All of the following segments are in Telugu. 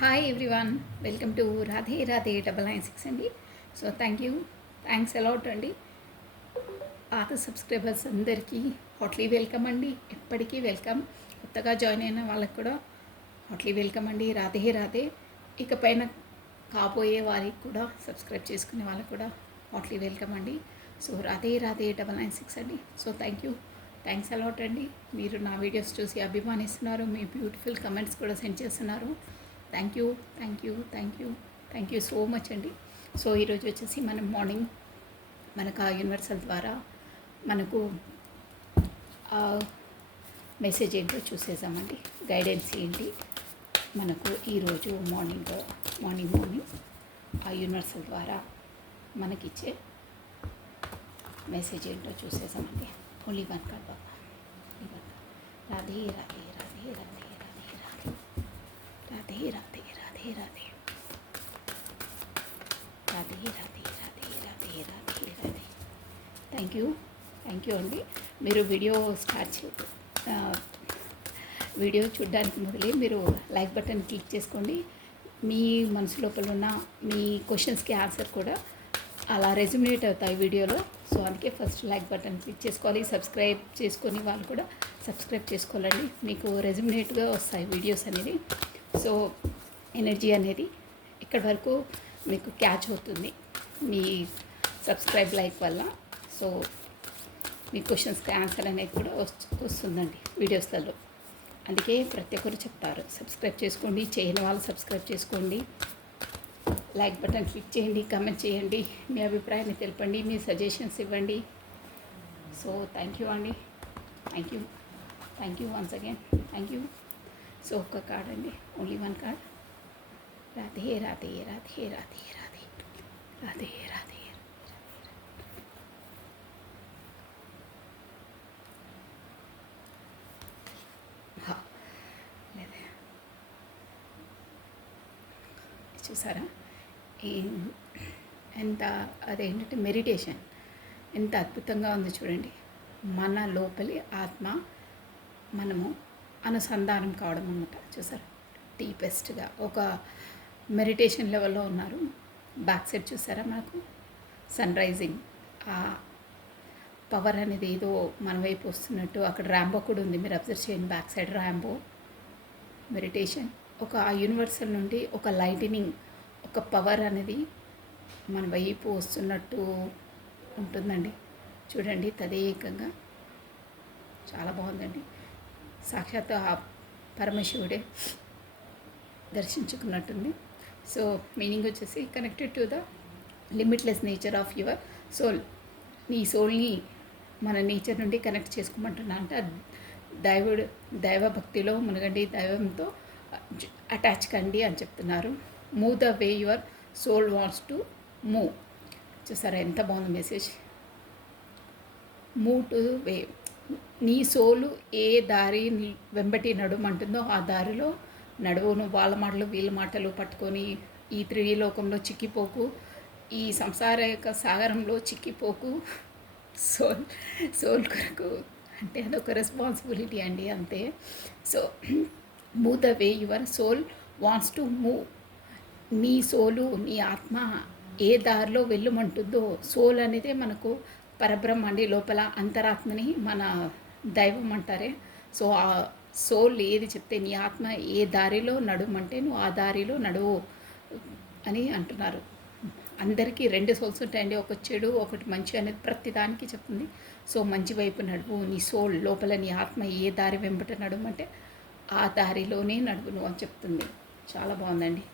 Hi everyone, welcome to Radhe Radhe 996 అండి. సో థ్యాంక్స్ అలాట్ అండి. పాత సబ్స్క్రైబర్స్ అందరికీ హాట్లీ వెల్కమ్ అండి. ఎప్పటికీ వెల్కమ్. కొత్తగా జాయిన్ అయిన వాళ్ళకి కూడా హాట్లీ వెల్కమ్ అండి. రాధే రాధే. ఇకపైన కాబోయే వారికి కూడా సబ్స్క్రైబ్ చేసుకునే వాళ్ళకి కూడా హాట్లీ వెల్కమ్ అండి. సో రాధే రాధే 996 అండి. సో థ్యాంక్స్ అలాట్ అండి. మీరు నా వీడియోస్ చూసి అభిమానిస్తున్నారు, మీ బ్యూటిఫుల్ కమెంట్స్ కూడా సెండ్ చేస్తున్నారు. థ్యాంక్ యూ సో మచ్ అండి. సో ఈరోజు వచ్చేసి మనం మార్నింగ్ మనకు ఆ యూనివర్సల్ ద్వారా మనకు మెసేజ్ ఏంటో చూసేసామండి. గైడెన్స్ ఏంటి మనకు ఈరోజు మార్నింగ్ ఆ యూనివర్సల్ ద్వారా మనకిచ్చే మెసేజ్ ఏంటో చూసేసామండి. ఓన్లీ వన్ కార్డ్ బాబా. రాధే రాధే రాధే రాధే రాధే రాధే రాధే రాధే రాధే రాధే రాధే రాధే రాధే రాధే. థ్యాంక్ యూ అండి. మీరు వీడియో చూడడానికి మొదలే మీరు లైక్ బటన్ క్లిక్ చేసుకోండి. మీ మనసు లోపల ఉన్న మీ క్వశ్చన్స్కి ఆన్సర్ కూడా అలా రెజ్యుమినేట్ అవుతాయి వీడియోలో. సో అందుకే ఫస్ట్ లైక్ బటన్ క్లిక్ చేసుకోవాలి. సబ్స్క్రైబ్ చేసుకొని వాళ్ళు కూడా సబ్స్క్రైబ్ చేసుకోవాలండి. మీకు రెజ్యుమినేట్గా వస్తాయి వీడియోస్ అనేది. సో ఎనర్జీ అనేది ఇక్కడ వరకు మీకు క్యాచ్ అవుతుంది మీ సబ్స్క్రైబ్ లైక్ వల్ల. సో మీ క్వశ్చన్స్కి ఆన్సర్ అనేది కూడా వస్తుందండి వీడియోస్లలో. అందుకే ప్రతి ఒక్కరు చెప్తారు సబ్స్క్రైబ్ చేసుకోండి. చేయని వాళ్ళు సబ్స్క్రైబ్ చేసుకోండి, లైక్ బటన్ క్లిక్ చేయండి, కమెంట్ చేయండి, మీ అభిప్రాయాన్ని తెలపండి, మీ సజెషన్స్ ఇవ్వండి. సో థ్యాంక్ యూ అండి. Thank you once again. Thank you. So ఒక్క కార్డ్ అండి, only one card. Radhe Radhe Radhe Radhe Radhe Radhe Radhe. లేదా చూసారా ఎంత అదేంటంటే మెడిటేషన్ ఎంత అద్భుతంగా ఉందో చూడండి. మన లోపలి ఆత్మ మనము అనుసంధానం కావడం అన్నమాట. చూసారు, డీపెస్ట్గా ఒక మెడిటేషన్ లెవెల్లో ఉన్నారు. బ్యాక్ సైడ్ చూసారా మనకు సన్ రైజింగ్, ఆ పవర్ అనేది ఏదో మన వైపు వస్తున్నట్టు. అక్కడ ర్యాంబో కూడా ఉంది, మీరు అబ్జర్వ్ చేయండి. Back side Rambo meditation. ఒక ఆ యూనివర్సల్ నుండి ఒక లైటనింగ్, ఒక పవర్ అనేది మన వైపు వస్తున్నట్టు ఉంటుందండి. చూడండి, తదేకంగా చాలా బాగుందండి. సాక్షాత్ ఆ పరమశివుడే దర్శించుకున్నట్టుంది. సో మీనింగ్ వచ్చేసి connected to the limitless nature of your soul. నీ సోల్ని మన నేచర్ నుండి కనెక్ట్ చేసుకోమంటున్నా. అంటే దైవభక్తిలో మునగండి, దైవంతో అటాచ్ కండి అని చెప్తున్నారు. Move the way your soul wants to move. చూసారా ఎంత బాగుంది మెసేజ్. మూవ్ టు వే. నీ సోలు ఏ దారి వెంబటి నడుమంటుందో ఆ దారిలో నడువు. నువ్వు వాళ్ళ మాటలు వీళ్ళ మాటలు పట్టుకొని ఈ త్రిలోకంలో చిక్కిపోకు, ఈ సంసార యొక్క సాగరంలో చిక్కిపోకు. సోల్ కొరకు అంటే అదొక రెస్పాన్సిబిలిటీ అండి, అంతే. So move the way your soul wants to move. నీ సోలు, నీ ఆత్మ ఏ దారిలో వెళ్ళమంటుందో. సోల్ అనేది మనకు పరబ్రహ్మ అండి, లోపల అంతరాత్మని మన దైవం అంటారే. సో ఆ సోల్ ఏది చెప్తే, నీ ఆత్మ ఏ దారిలో నడుమంటే నువ్వు ఆ దారిలో నడువు అని అంటున్నారు. అందరికీ రెండు సోల్స్ ఉంటాయండి, ఒకటి చెడు ఒకటి మంచి అనేది ప్రతి దానికి చెప్తుంది. సో మంచి వైపు నడువు. నీ సోల్ లోపల నీ ఆత్మ ఏ దారి వెంబట నడుమంటే ఆ దారిలోనే నడువు నువ్వు అని చెప్తుంది. చాలా బాగుందండి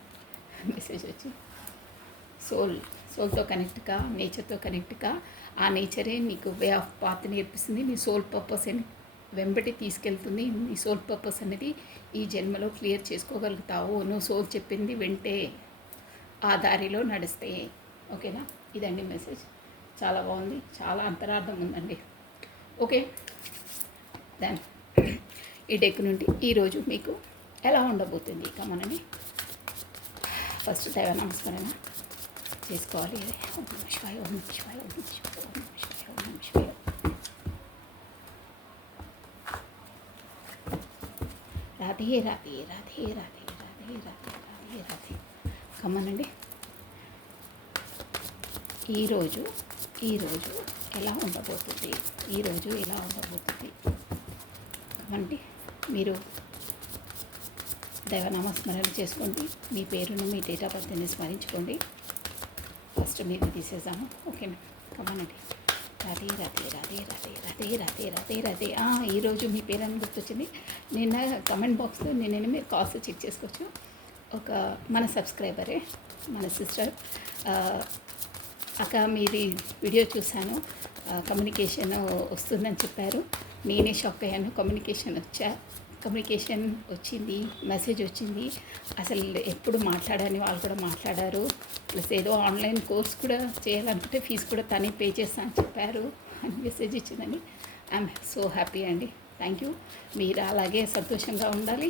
మెసేజ్ వచ్చి. సోల్తో కనెక్ట్గా, నేచర్తో కనెక్ట్గా. ఆ నేచరే నీకు వే ఆఫ్ పాత్ నేర్పిస్తుంది. నీ సోల్ పర్పస్ అని వెంబటి తీసుకెళ్తుంది. నీ సోల్ పర్పస్ అనేది ఈ జన్మలో క్లియర్ చేసుకోగలుగుతావు నువ్వు సోల్ చెప్పింది వింటే, ఆ దారిలో నడిస్తే. ఓకేనా? ఇదండి మెసేజ్. చాలా బాగుంది, చాలా అంతరార్థం ఉందండి. ఓకే, దెన్ ఈ డెక్ నుండి ఈరోజు మీకు ఎలా ఉండబోతుంది ఇక మనని ఫస్ట్ దైవ నమస్కరణ చేసుకోవాలి. ఓం నమః శివాయ, ఓం నమః శివాయ, ఓం నమః శివాయ, ఓం నమః శివాయ, ఓం నమః శివాయ. రాధే రాధే రాధే రాధే రాధే రాధే రాధే కమ్మనండి. ఈరోజు ఈరోజు ఎలా ఉండబోతుంది, ఈరోజు ఎలా ఉండబోతుంది కమ్మండి. మీరు దైవనామస్మరణ చేసుకోండి. మీ పేరును, మీ డేట్ ఆఫ్ బర్త్ని స్మరించుకోండి. ఫస్ట్ మీరు తీసేసాము. ఓకేనా? కమ్మనండి. రాధే రాధే రాధే రాధే రాధే రాధే రాధే రాధే. ఈరోజు మీ పేరని గుర్తొచ్చింది. నిన్న కమెంట్ బాక్స్లో నిన్న మీరు కాల్స్ చెక్ చేసుకోవచ్చు. ఒక మన సబ్స్క్రైబరే, మన సిస్టర్, అక్క మీది వీడియో చూశాను, కమ్యూనికేషన్ వస్తుందని చెప్పారు. నేనే షాక్ అయ్యాను. కమ్యూనికేషన్ వచ్చింది, మెసేజ్ వచ్చింది. అసలు ఎప్పుడు మాట్లాడని వాళ్ళు కూడా మాట్లాడారు. ప్లస్ ఏదో ఆన్లైన్ కోర్స్ కూడా చేయాలనుకుంటే ఫీజు కూడా తనే పే చేస్తా అని చెప్పారు అని మెసేజ్ ఇచ్చిందని. ఐఎమ్ సో హ్యాపీ అండి. Thank you. మీరు అలాగే సంతోషంగా ఉండాలి,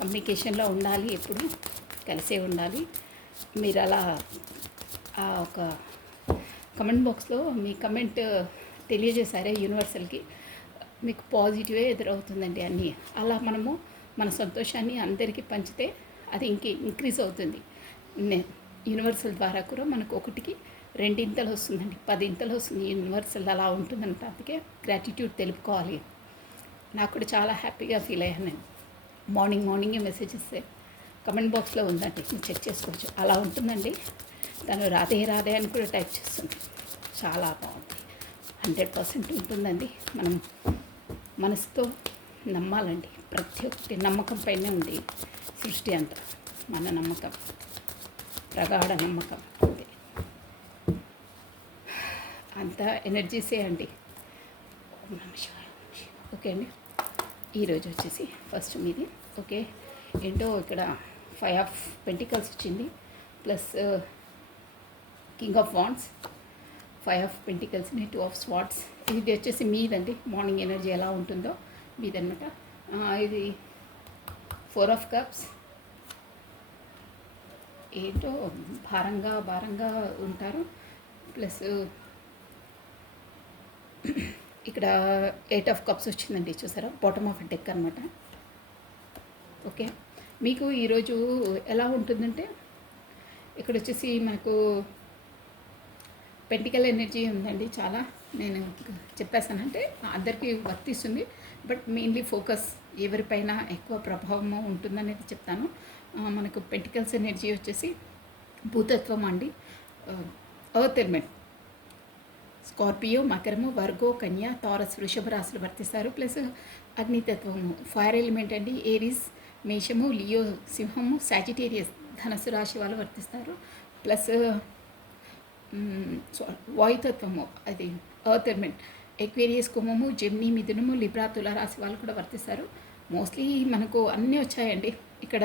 కమ్యూనికేషన్లో ఉండాలి, ఎప్పుడు కలిసే ఉండాలి. మీరు అలా ఒక కమెంట్ బాక్స్లో మీ కమెంట్ తెలియజేశారే యూనివర్సల్కి, మీకు పాజిటివే ఎదురవుతుందండి అన్నీ. అలా మనము మన సంతోషాన్ని అందరికీ పంచితే అది ఇంక్రీజ్ అవుతుంది. యూనివర్సల్ ద్వారా కూడా మనకు ఒకటికి 2 ఇంతలు వస్తుందండి, 10 ఇంతలు వస్తుంది. యూనివర్సల్ అలా ఉంటుందంట. అందుకే గ్రాటిట్యూడ్ తెలుపుకోవాలి. నాకు కూడా చాలా హ్యాపీగా ఫీల్ అయ్యాను నేను. మార్నింగే మెసేజ్ ఇస్తే కమెంట్ బాక్స్లో ఉందండి, మీరు చెక్ చేసుకోవచ్చు. అలా ఉంటుందండి. తను రాధే రాధే అని కూడా టైప్ చేస్తుంది. చాలా బాగుంది. 100% ఉంటుందండి. మనం మనసుతో నమ్మాలండి. ప్రతి ఒక్కటి నమ్మకం పైనే ఉంది సృష్టి అంతా. మన నమ్మకం, ప్రగాఢ నమ్మకం అంతే. అంతా ఎనర్జీసే అండి. ఓకే అండి. ఈరోజు వచ్చేసి ఫస్ట్ మీది. ఓకే, ఏంటో ఇక్కడ 5 ఆఫ్ పెంటికల్స్ వచ్చింది, plus king of wands, 5 of పెంటికల్స్ని, 2 ఆఫ్ స్వార్డ్స్. ఇది వచ్చేసి మీదండి. మార్నింగ్ ఎనర్జీ ఎలా ఉంటుందో మీదనమాట. ఇది 4 ఆఫ్ కప్స్. ఏంటో భారంగా ఉంటారు. ప్లస్ ఇక్కడ 8 ఆఫ్ కప్స్ వచ్చిందండి, చూసారా? బాటమ్ ఆఫ్ డెక్ అనమాట. ఓకే, మీకు ఈరోజు ఎలా ఉంటుందంటే ఇక్కడ వచ్చేసి మనకు పెంటికల్ ఎనర్జీ ఉందండి చాలా. నేను చెప్పేసానంటే అందరికీ వర్తిస్తుంది, బట్ మెయిన్లీ ఫోకస్ ఎవరిపైన ఎక్కువ ప్రభావం ఉంటుందనేది చెప్తాను. మనకు పెంటికల్స్ ఎనర్జీ వచ్చేసి భూతత్వం అండి. ఎర్త్ ఎలిమెంట్ స్కార్పియో, మకరము, వర్గో, కన్య, టారస్, వృషభ రాశులు వర్తిస్తారు. ప్లస్ అగ్నితత్వము ఫైర్ ఎలిమెంట్ అండి. ఏరీస్, మేషము, లియో, సింహము, సాజిటేరియస్ ధనస్సు రాశి వాళ్ళు వర్తిస్తారు. ప్లస్ వాయుతత్వము అది ఎర్త్ ఎలిమెంట్ ఎక్వేరియస్, కుంభము, జెమిని, మిథునము, లిబ్రా, తుల రాశి వాళ్ళు కూడా వర్తిస్తారు. మోస్ట్లీ మనకు అన్నీ వచ్చాయండి. ఇక్కడ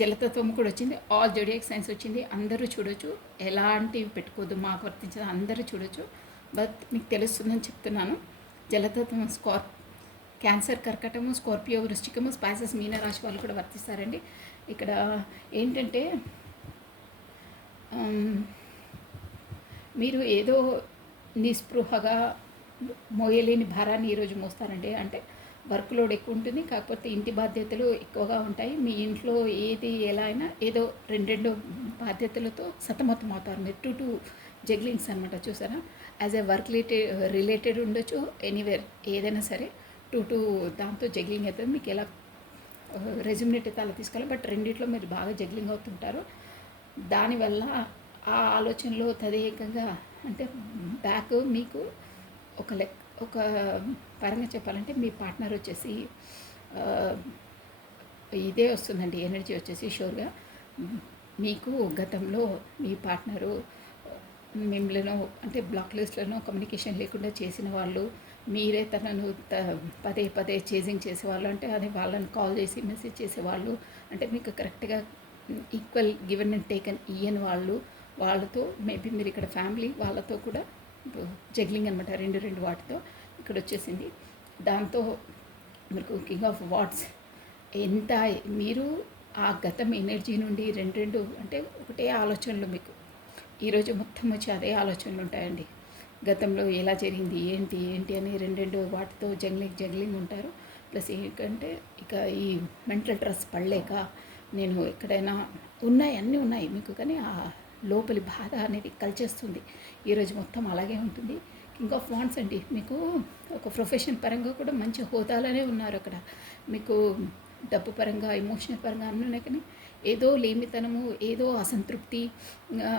జలతత్వం కూడా వచ్చింది, ఆల్ జోడియాక్ సైన్స్ వచ్చింది. అందరూ చూడొచ్చు, ఎలాంటివి పెట్టుకోవద్దు, మాకు వర్తించదు, అందరూ చూడొచ్చు. బట్ మీకు తెలుస్తుందని చెప్తున్నాను. జలతత్వం క్యాన్సర్, కర్కటము, స్కార్పియో, వృశ్చికము, స్పైసెస్, మీన రాశి వాళ్ళు కూడా వర్తిస్తారండి. ఇక్కడ ఏంటంటే మీరు ఏదో నిస్పృహగా మోయలేని భారాన్ని ఈరోజు మోస్తారండి. అంటే వర్క్ లోడ్ ఎక్కువ ఉంటుంది, కాకపోతే ఇంటి బాధ్యతలు ఎక్కువగా ఉంటాయి. మీ ఇంట్లో ఏది ఎలా అయినా ఏదో 2 బాధ్యతలతో సతమతం అవుతారు మీరు. 2 జగ్లింగ్స్ అనమాట, చూసారా? యాజ్ ఏ వర్క్ రిలేటెడ్ ఉండొచ్చు, ఎనీవేర్ ఏదైనా సరే 2 దాంతో జగ్లింగ్ అవుతుంది. మీకు ఎలా రెజ్యూమినేట్ అయితే అలా తీసుకోవాలి, బట్ రెండిట్లో మీరు బాగా జగ్లింగ్ అవుతుంటారు. దానివల్ల ఆ ఆలోచనలో తదేకంగా అంటే బ్యాక్ మీకు ఒక పరంగా చెప్పాలంటే మీ పార్ట్నర్ వచ్చేసి ఇదే వస్తుందండి ఎనర్జీ వచ్చేసి షూర్గా. మీకు గతంలో మీ పార్ట్నరు మిమ్మల్ని అంటే బ్లాక్ లిస్ట్లను కమ్యూనికేషన్ లేకుండా చేసిన వాళ్ళు, మీరే తనను పదే చేజింగ్ చేసేవాళ్ళు. అంటే అది వాళ్ళని కాల్ చేసి మెసేజ్ చేసేవాళ్ళు, అంటే మీకు కరెక్ట్గా ఈక్వల్ గివెన్ అండ్ టేకన్ ఇయ్యని వాళ్ళతో మేబీ మీరు ఇక్కడ ఫ్యామిలీ వాళ్ళతో కూడా జగ్లింగ్ అనమాట. 2 వాటితో ఇక్కడ వచ్చేసింది. దాంతో మీకు కింగ్ ఆఫ్ వాట్స్ ఎంత మీరు ఆ గతం ఎనర్జీ నుండి 2 అంటే ఒకటే ఆలోచనలు మీకు ఈరోజు మొత్తం వచ్చి అదే ఆలోచనలు ఉంటాయండి. గతంలో ఎలా జరిగింది ఏంటి అని 2 వాటితో జగ్లింగ్ ఉంటారు. ప్లస్ ఏంటంటే ఇక ఈ మెంటల్ స్ట్రెస్ పడలేక నేను ఎక్కడైనా ఉన్నాయి, అన్నీ ఉన్నాయి మీకు, కానీ ఆ లోపలి బాధ అనేది కలిచేస్తుంది. ఈరోజు మొత్తం అలాగే ఉంటుంది. కింగ్ ఆఫ్ వాండ్స్ అండి, మీకు ఒక ప్రొఫెషన్ పరంగా కూడా మంచి హోదాలోనే ఉన్నారు అక్కడ. మీకు డబ్బు పరంగా, ఎమోషనల్ పరంగా అన్నీ ఉన్నాయి, కానీ ఏదో లేమితనము, ఏదో అసంతృప్తి, ఆ,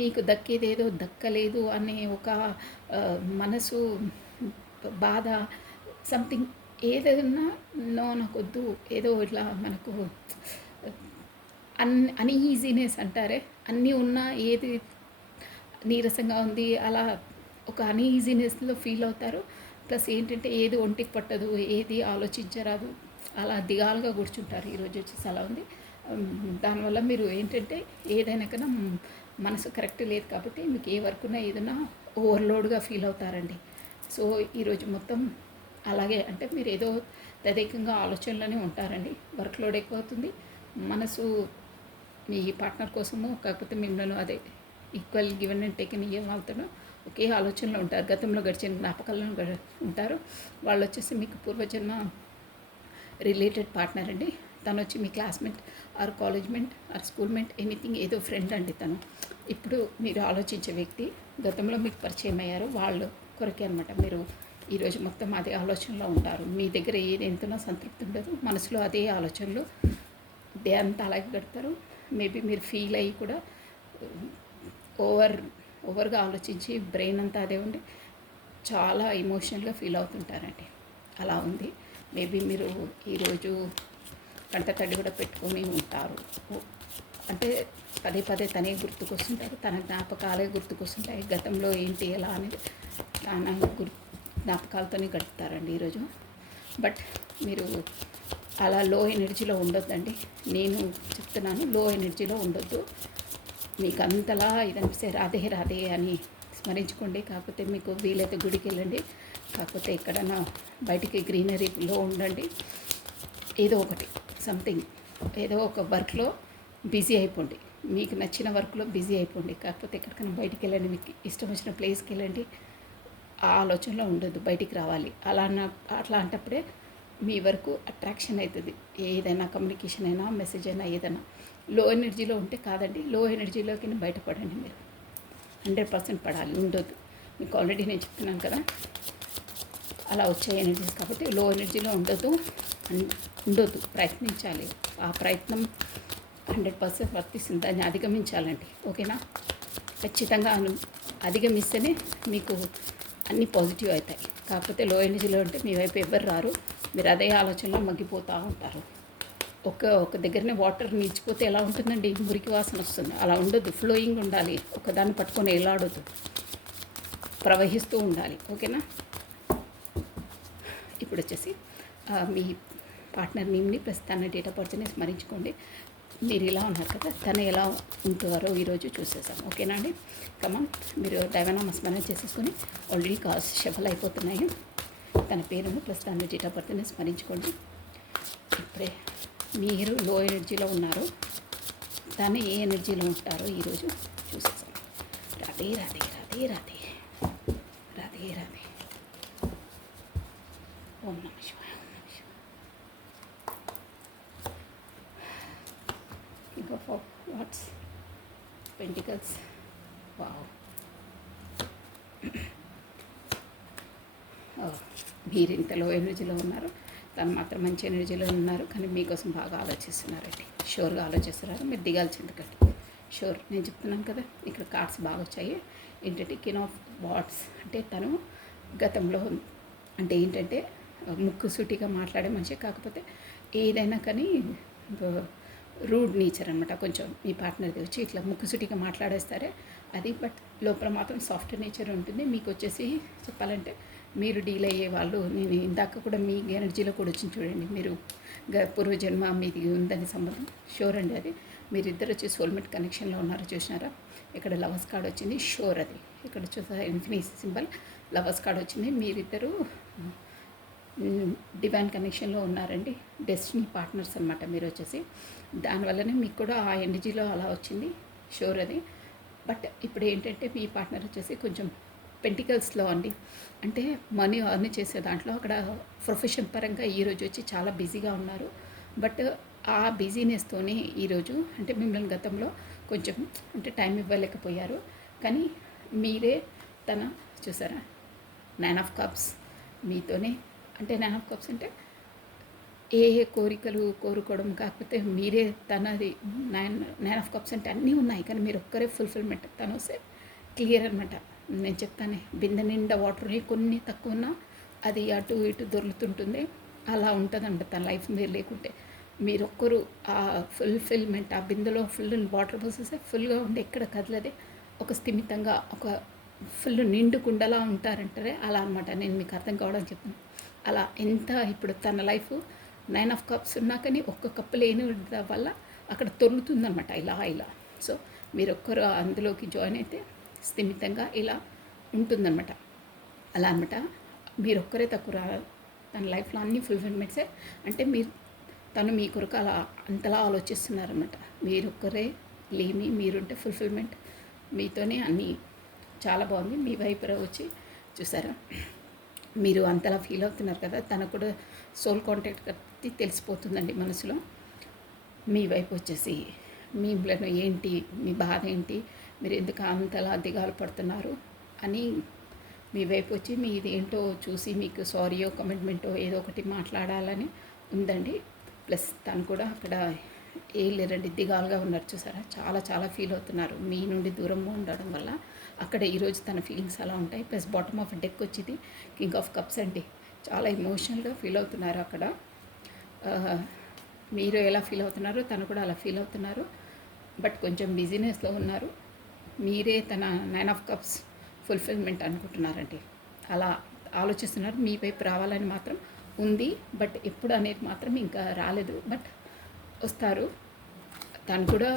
మీకు దక్కేది ఏదో దక్కలేదు అనే ఒక మనసు బాధ, సంథింగ్ ఏదైనా నో నాకొద్దు, ఏదో ఇట్లా మనకు అన్ఈజీనెస్ అంటారే, అన్నీ ఉన్నా ఏది నీరసంగా ఉంది అలా ఒక అన్ఈజీనెస్లో ఫీల్ అవుతారు. ప్లస్ ఏంటంటే ఏది ఒంటికి పట్టదు, ఏది ఆలోచించరాదు, అలా దిగాలుగా కూర్చుంటారు. ఈరోజు వచ్చేసి అలా ఉంది. దానివల్ల మీరు ఏంటంటే ఏదైనా కన్నా మనసు కరెక్ట్ లేదు కాబట్టి మీకు ఏ వర్క్ ఉన్నా ఏదైనా ఓవర్లోడ్గా ఫీల్ అవుతారండి. సో ఈరోజు మొత్తం అలాగే, అంటే మీరు ఏదో తదేకంగా ఆలోచనలోనే ఉంటారండి. వర్క్ లోడ్ ఎక్కువ అవుతుంది, మనసు మీ పార్ట్నర్ కోసము, కాకపోతే మిమ్మల్ని అదే ఈక్వల్ గివెన్ అండ్ టేకెన్ ఇయ్యే వాళ్ళతో ఒకే ఆలోచనలో ఉంటారు. గతంలో గడిచిన జ్ఞాపకాలను ఉంటారు. వాళ్ళు వచ్చేసి మీకు పూర్వజన్మ రిలేటెడ్ పార్ట్నర్ అండి. తను వచ్చి మీ classmate or collegemate or schoolmate, anything, ఏదో ఫ్రెండ్ అండి తను. ఇప్పుడు మీరు ఆలోచించే వ్యక్తి గతంలో మీకు పరిచయం అయ్యారు, వాళ్ళు కొరకే అనమాట. మీరు ఈరోజు మొత్తం అదే ఆలోచనలో ఉంటారు. మీ దగ్గర ఏది ఎంతనో సంతృప్తి ఉండదు, మనసులో అదే ఆలోచనలు డే అంతా అలాగే గడతారు. మేబీ మీరు ఫీల్ అయ్యి కూడా ఓవర్గా ఆలోచించి బ్రెయిన్ అంతా అదే ఉండి చాలా ఎమోషనల్గా ఫీల్ అవుతుంటారండి. అలా ఉంది. మేబీ మీరు ఈరోజు కంట తడి కూడా పెట్టుకొని ఉంటారు. అంటే పదే పదే తనే గుర్తుకొస్తుంటారు, తన జ్ఞాపకాలే గుర్తుకొస్తుంటాయి. గతంలో ఏంటి ఎలా అనేది తన జ్ఞాపకాలతోనే గడుపుతారండి ఈరోజు. బట్ మీరు అలా లో ఎనర్జీలో ఉండొద్దండి. నేను చెప్తున్నాను, లో ఎనర్జీలో ఉండొద్దు. మీకు అంతలా ఇదనిపిస్తే రాధే రాధే అని స్మరించుకోండి. కాకపోతే మీకు వీలైతే గుడికి వెళ్ళండి, కాకపోతే ఎక్కడన్నా బయటికి గ్రీనరీలో ఉండండి. ఏదో ఒకటి సంథింగ్, ఏదో ఒక వర్క్లో బిజీ అయిపోండి, మీకు నచ్చిన వర్క్లో బిజీ అయిపోండి. కాకపోతే ఎక్కడికైనా బయటికి వెళ్ళండి, మీకు ఇష్టం వచ్చిన ప్లేస్కి వెళ్ళండి. ఆ ఆలోచనలో ఉండొద్దు, బయటికి రావాలి. అట్లాంటప్పుడే మీ వరకు అట్రాక్షన్ అవుతుంది. ఏదైనా కమ్యూనికేషన్ అయినా, మెసేజ్ అయినా, ఏదైనా. లో ఎనర్జీలో ఉంటే కాదండి, లో ఎనర్జీలోకి బయటపడండి. మీరు 100% పడాలి, ఉండొద్దు. మీకు ఆల్రెడీ నేను చెప్తున్నాను కదా అలా వచ్చే ఎనర్జీస్, కాబట్టి లో ఎనర్జీలో ఉండొద్దు, ప్రయత్నించాలి. ఆ ప్రయత్నం 100% వర్తిస్తుంది, దాన్ని అధిగమించాలండి. ఓకేనా? ఖచ్చితంగా అధిగమిస్తేనే మీకు అన్నీ పాజిటివ్ అవుతాయి. కాకపోతే లో ఎనర్జీలో ఉంటే మీ వైపు ఎవ్వరు రారు, మీరు అదే ఆలోచనలో మగ్గిపోతూ ఉంటారు. ఒక దగ్గరనే వాటర్ నిలిచిపోతే ఎలా ఉంటుందండి, మురికి వాసన వస్తుంది. అలా ఉండొద్దు, ఫ్లోయింగ్ ఉండాలి. ఒకదాన్ని పట్టుకొని ఎలాడొద్దు, ప్రవహిస్తూ ఉండాలి. ఓకేనా? ఇప్పుడు వచ్చేసి మీ పార్ట్నర్ నేమ్ని ప్లస్ తన డేట్ ఆఫ్ బర్త్ని స్మరించుకోండి. మీరు ఇలా ఉన్నారు కదా, తను ఎలా ఉంటారో ఈరోజు చూసేసాం. ఓకేనా అండి? కమన్, మీరు దైవనామ స్మరణ చేసేసుకొని ఆల్రెడీ కాల్స్ షఫల్ అయిపోతున్నాయి. తన పేరును ప్లస్ తన డేట్ ఆఫ్ బర్త్ని స్మరించుకోండి. ఇప్పుడే మీరు లో ఎనర్జీలో ఉన్నారు, తను ఏ ఎనర్జీలో ఉంటారో ఈరోజు చూసేసాం. రాధే రాధే రాధే రాధే రాధే రాధే. ఓం నమ శివాయ. ఓం నమ శివాయ. King of wands, pentacles. Wow, మీరు ఇంత లో ఎనర్జీలో ఉన్నారు, తను మాత్రం మంచి ఎనర్జీలో ఉన్నారు, కానీ మీకోసం బాగా ఆలోచిస్తున్నారండి. షూర్గా ఆలోచిస్తున్నారు. మీరు దిగాల్సింది కండి, షూర్. నేను చెప్తున్నాను కదా, ఇక్కడ కార్డ్స్ బాగా వచ్చాయి. ఏంటంటే కింగ్ ఆఫ్ వాట్స్ అంటే తను గతంలో అంటే ఏంటంటే ముక్కుసూటిగా మాట్లాడే మనిషి, కాకపోతే ఏదైనా కానీ రూడ్ నేచర్ అనమాట. కొంచెం మీ పార్ట్నర్ది వచ్చి ఇట్లా ముక్కుసూటిగా మాట్లాడేస్తారే అది, బట్ లోపల మాత్రం సాఫ్ట్ నేచర్ ఉంటుంది. మీకు వచ్చేసి చెప్పాలంటే మీరు డీల్ అయ్యే వాళ్ళు, నేను ఇందాక కూడా మీ ఎనర్జీలో కూడా వచ్చింది చూడండి, మీరు పూర్వజన్మ మీది ఉందని సంబంధం. షూర్ అండి, అది మీరిద్దరు వచ్చి సోల్మేట్ కనెక్షన్లో ఉన్నారు. చూసినారా? ఇక్కడ లవర్స్ కార్డ్ వచ్చింది, షూర్. అది ఇక్కడ చూసారా, ఇన్ఫినిటీ సింబల్, లవర్స్ కార్డ్ వచ్చింది. మీరిద్దరు డివైన్ కనెక్షన్లో ఉన్నారండి, డెస్టినీ పార్ట్నర్స్ అనమాట మీరు వచ్చేసి. దానివల్లనే మీకు కూడా ఆ ఎనర్జీలో అలా వచ్చింది, షూర్. అది బట్ ఇప్పుడు ఏంటంటే మీ పార్ట్నర్ వచ్చేసి కొంచెం పెంటికల్స్లో అండి, అంటే మనీ అర్న్ చేసే దాంట్లో అక్కడ ప్రొఫెషన్ పరంగా ఈరోజు వచ్చి చాలా బిజీగా ఉన్నారు. బట్ ఆ బిజీనెస్తోనే ఈరోజు అంటే మిమ్మల్ని గతంలో కొంచెం అంటే టైం ఇవ్వలేకపోయారు, కానీ మీరే తన చూసారా 9 ఆఫ్ కప్స్ మీతోనే. అంటే 9 ఆఫ్ కప్స్ అంటే ఏ ఏ కోరికలు కోరుకోవడం కాకపోతే మీరే తనది. 9 ఆఫ్ కప్స్ అంటే అన్నీ ఉన్నాయి, కానీ మీరు ఒక్కరే ఫుల్ఫిల్మెంట్. తను వస్తే క్లియర్ అనమాట. నేను చెప్తానే బిందె నిండా వాటర్ కొన్ని తక్కువ ఉన్నా అది అటు ఇటు దొరుకుతుంటుంది. అలా ఉంటుందంట తన లైఫ్ మీరు లేకుంటే. మీరు ఒక్కరు ఆ ఫుల్ఫిల్మెంట్ ఆ బిందెలో ఫుల్ వాటర్ పోసేస్తే ఫుల్గా ఉండి ఎక్కడ కదలదే ఒక స్థిమితంగా ఒక ఫుల్ నిండుకుండలా ఉంటారంటారే అలా అనమాట. నేను మీకు అర్థం కావడానికి చెప్తాను. అలా ఎంత ఇప్పుడు తన లైఫ్ 9 ఆఫ్ కప్స్ ఉన్నా కానీ ఒక్క కప్పు లేని వల్ల అక్కడ తొలుతుందనమాట ఇలా ఇలా. సో మీరు ఒక్కరు అందులోకి జాయిన్ అయితే స్థిమితంగా ఇలా ఉంటుందన్నమాట. అలా అనమాట. మీరు ఒక్కరే తక్కువ తన లైఫ్లో అన్ని ఫుల్ఫిల్మెంట్సే. అంటే మీరు తను మీ కొరకు అలా అంతలా ఆలోచిస్తున్నారన్నమాట. మీరు ఒక్కరే లేమి మీరుంటే ఫుల్ఫిల్మెంట్ మీతోనే అన్నీ. చాలా బాగుంది. మీ వైపు వచ్చి చూసారా, మీరు అంతలా ఫీల్ అవుతున్నారు కదా, తనకు కూడా సోల్ కాంటాక్ట్ కట్టి తెలిసిపోతుందండి మనసులో. మీ వైపు వచ్చేసి మీలో ఏంటి, మీ బాధ ఏంటి, మీరు ఎందుకు అంతలా దిగాలు పడుతున్నారు అని మీ వైపు వచ్చి మీది ఏంటో చూసి మీకు సారీయో కమిట్మెంటో ఏదో ఒకటి మాట్లాడాలని ఉందండి. ప్లస్ తను కూడా అక్కడ ఏం లేరండి, దిగాలుగా ఉన్నారు చూసారా. చాలా చాలా ఫీల్ అవుతున్నారు మీ నుండి దూరంగా ఉండడం వల్ల. అక్కడ ఈరోజు తన ఫీలింగ్స్ అలా ఉంటాయి. ప్లస్ బాటమ్ ఆఫ్ డెక్ వచ్చింది కింగ్ ఆఫ్ కప్స్ అండి. చాలా ఎమోషనల్గా ఫీల్ అవుతున్నారు అక్కడ. మీరు ఎలా ఫీల్ అవుతున్నారో తను కూడా అలా ఫీల్ అవుతున్నారు. బట్ కొంచెం బిజీనెస్లో ఉన్నారు. మీరే తన 9 ఆఫ్ కప్స్ ఫుల్ఫిల్మెంట్ అనుకుంటున్నారండి. అలా ఆలోచిస్తున్నారు. మీ వైపు రావాలని మాత్రం ఉంది, బట్ ఎప్పుడు అనేది మాత్రం ఇంకా రాలేదు. బట్ వస్తారు. తను కూడా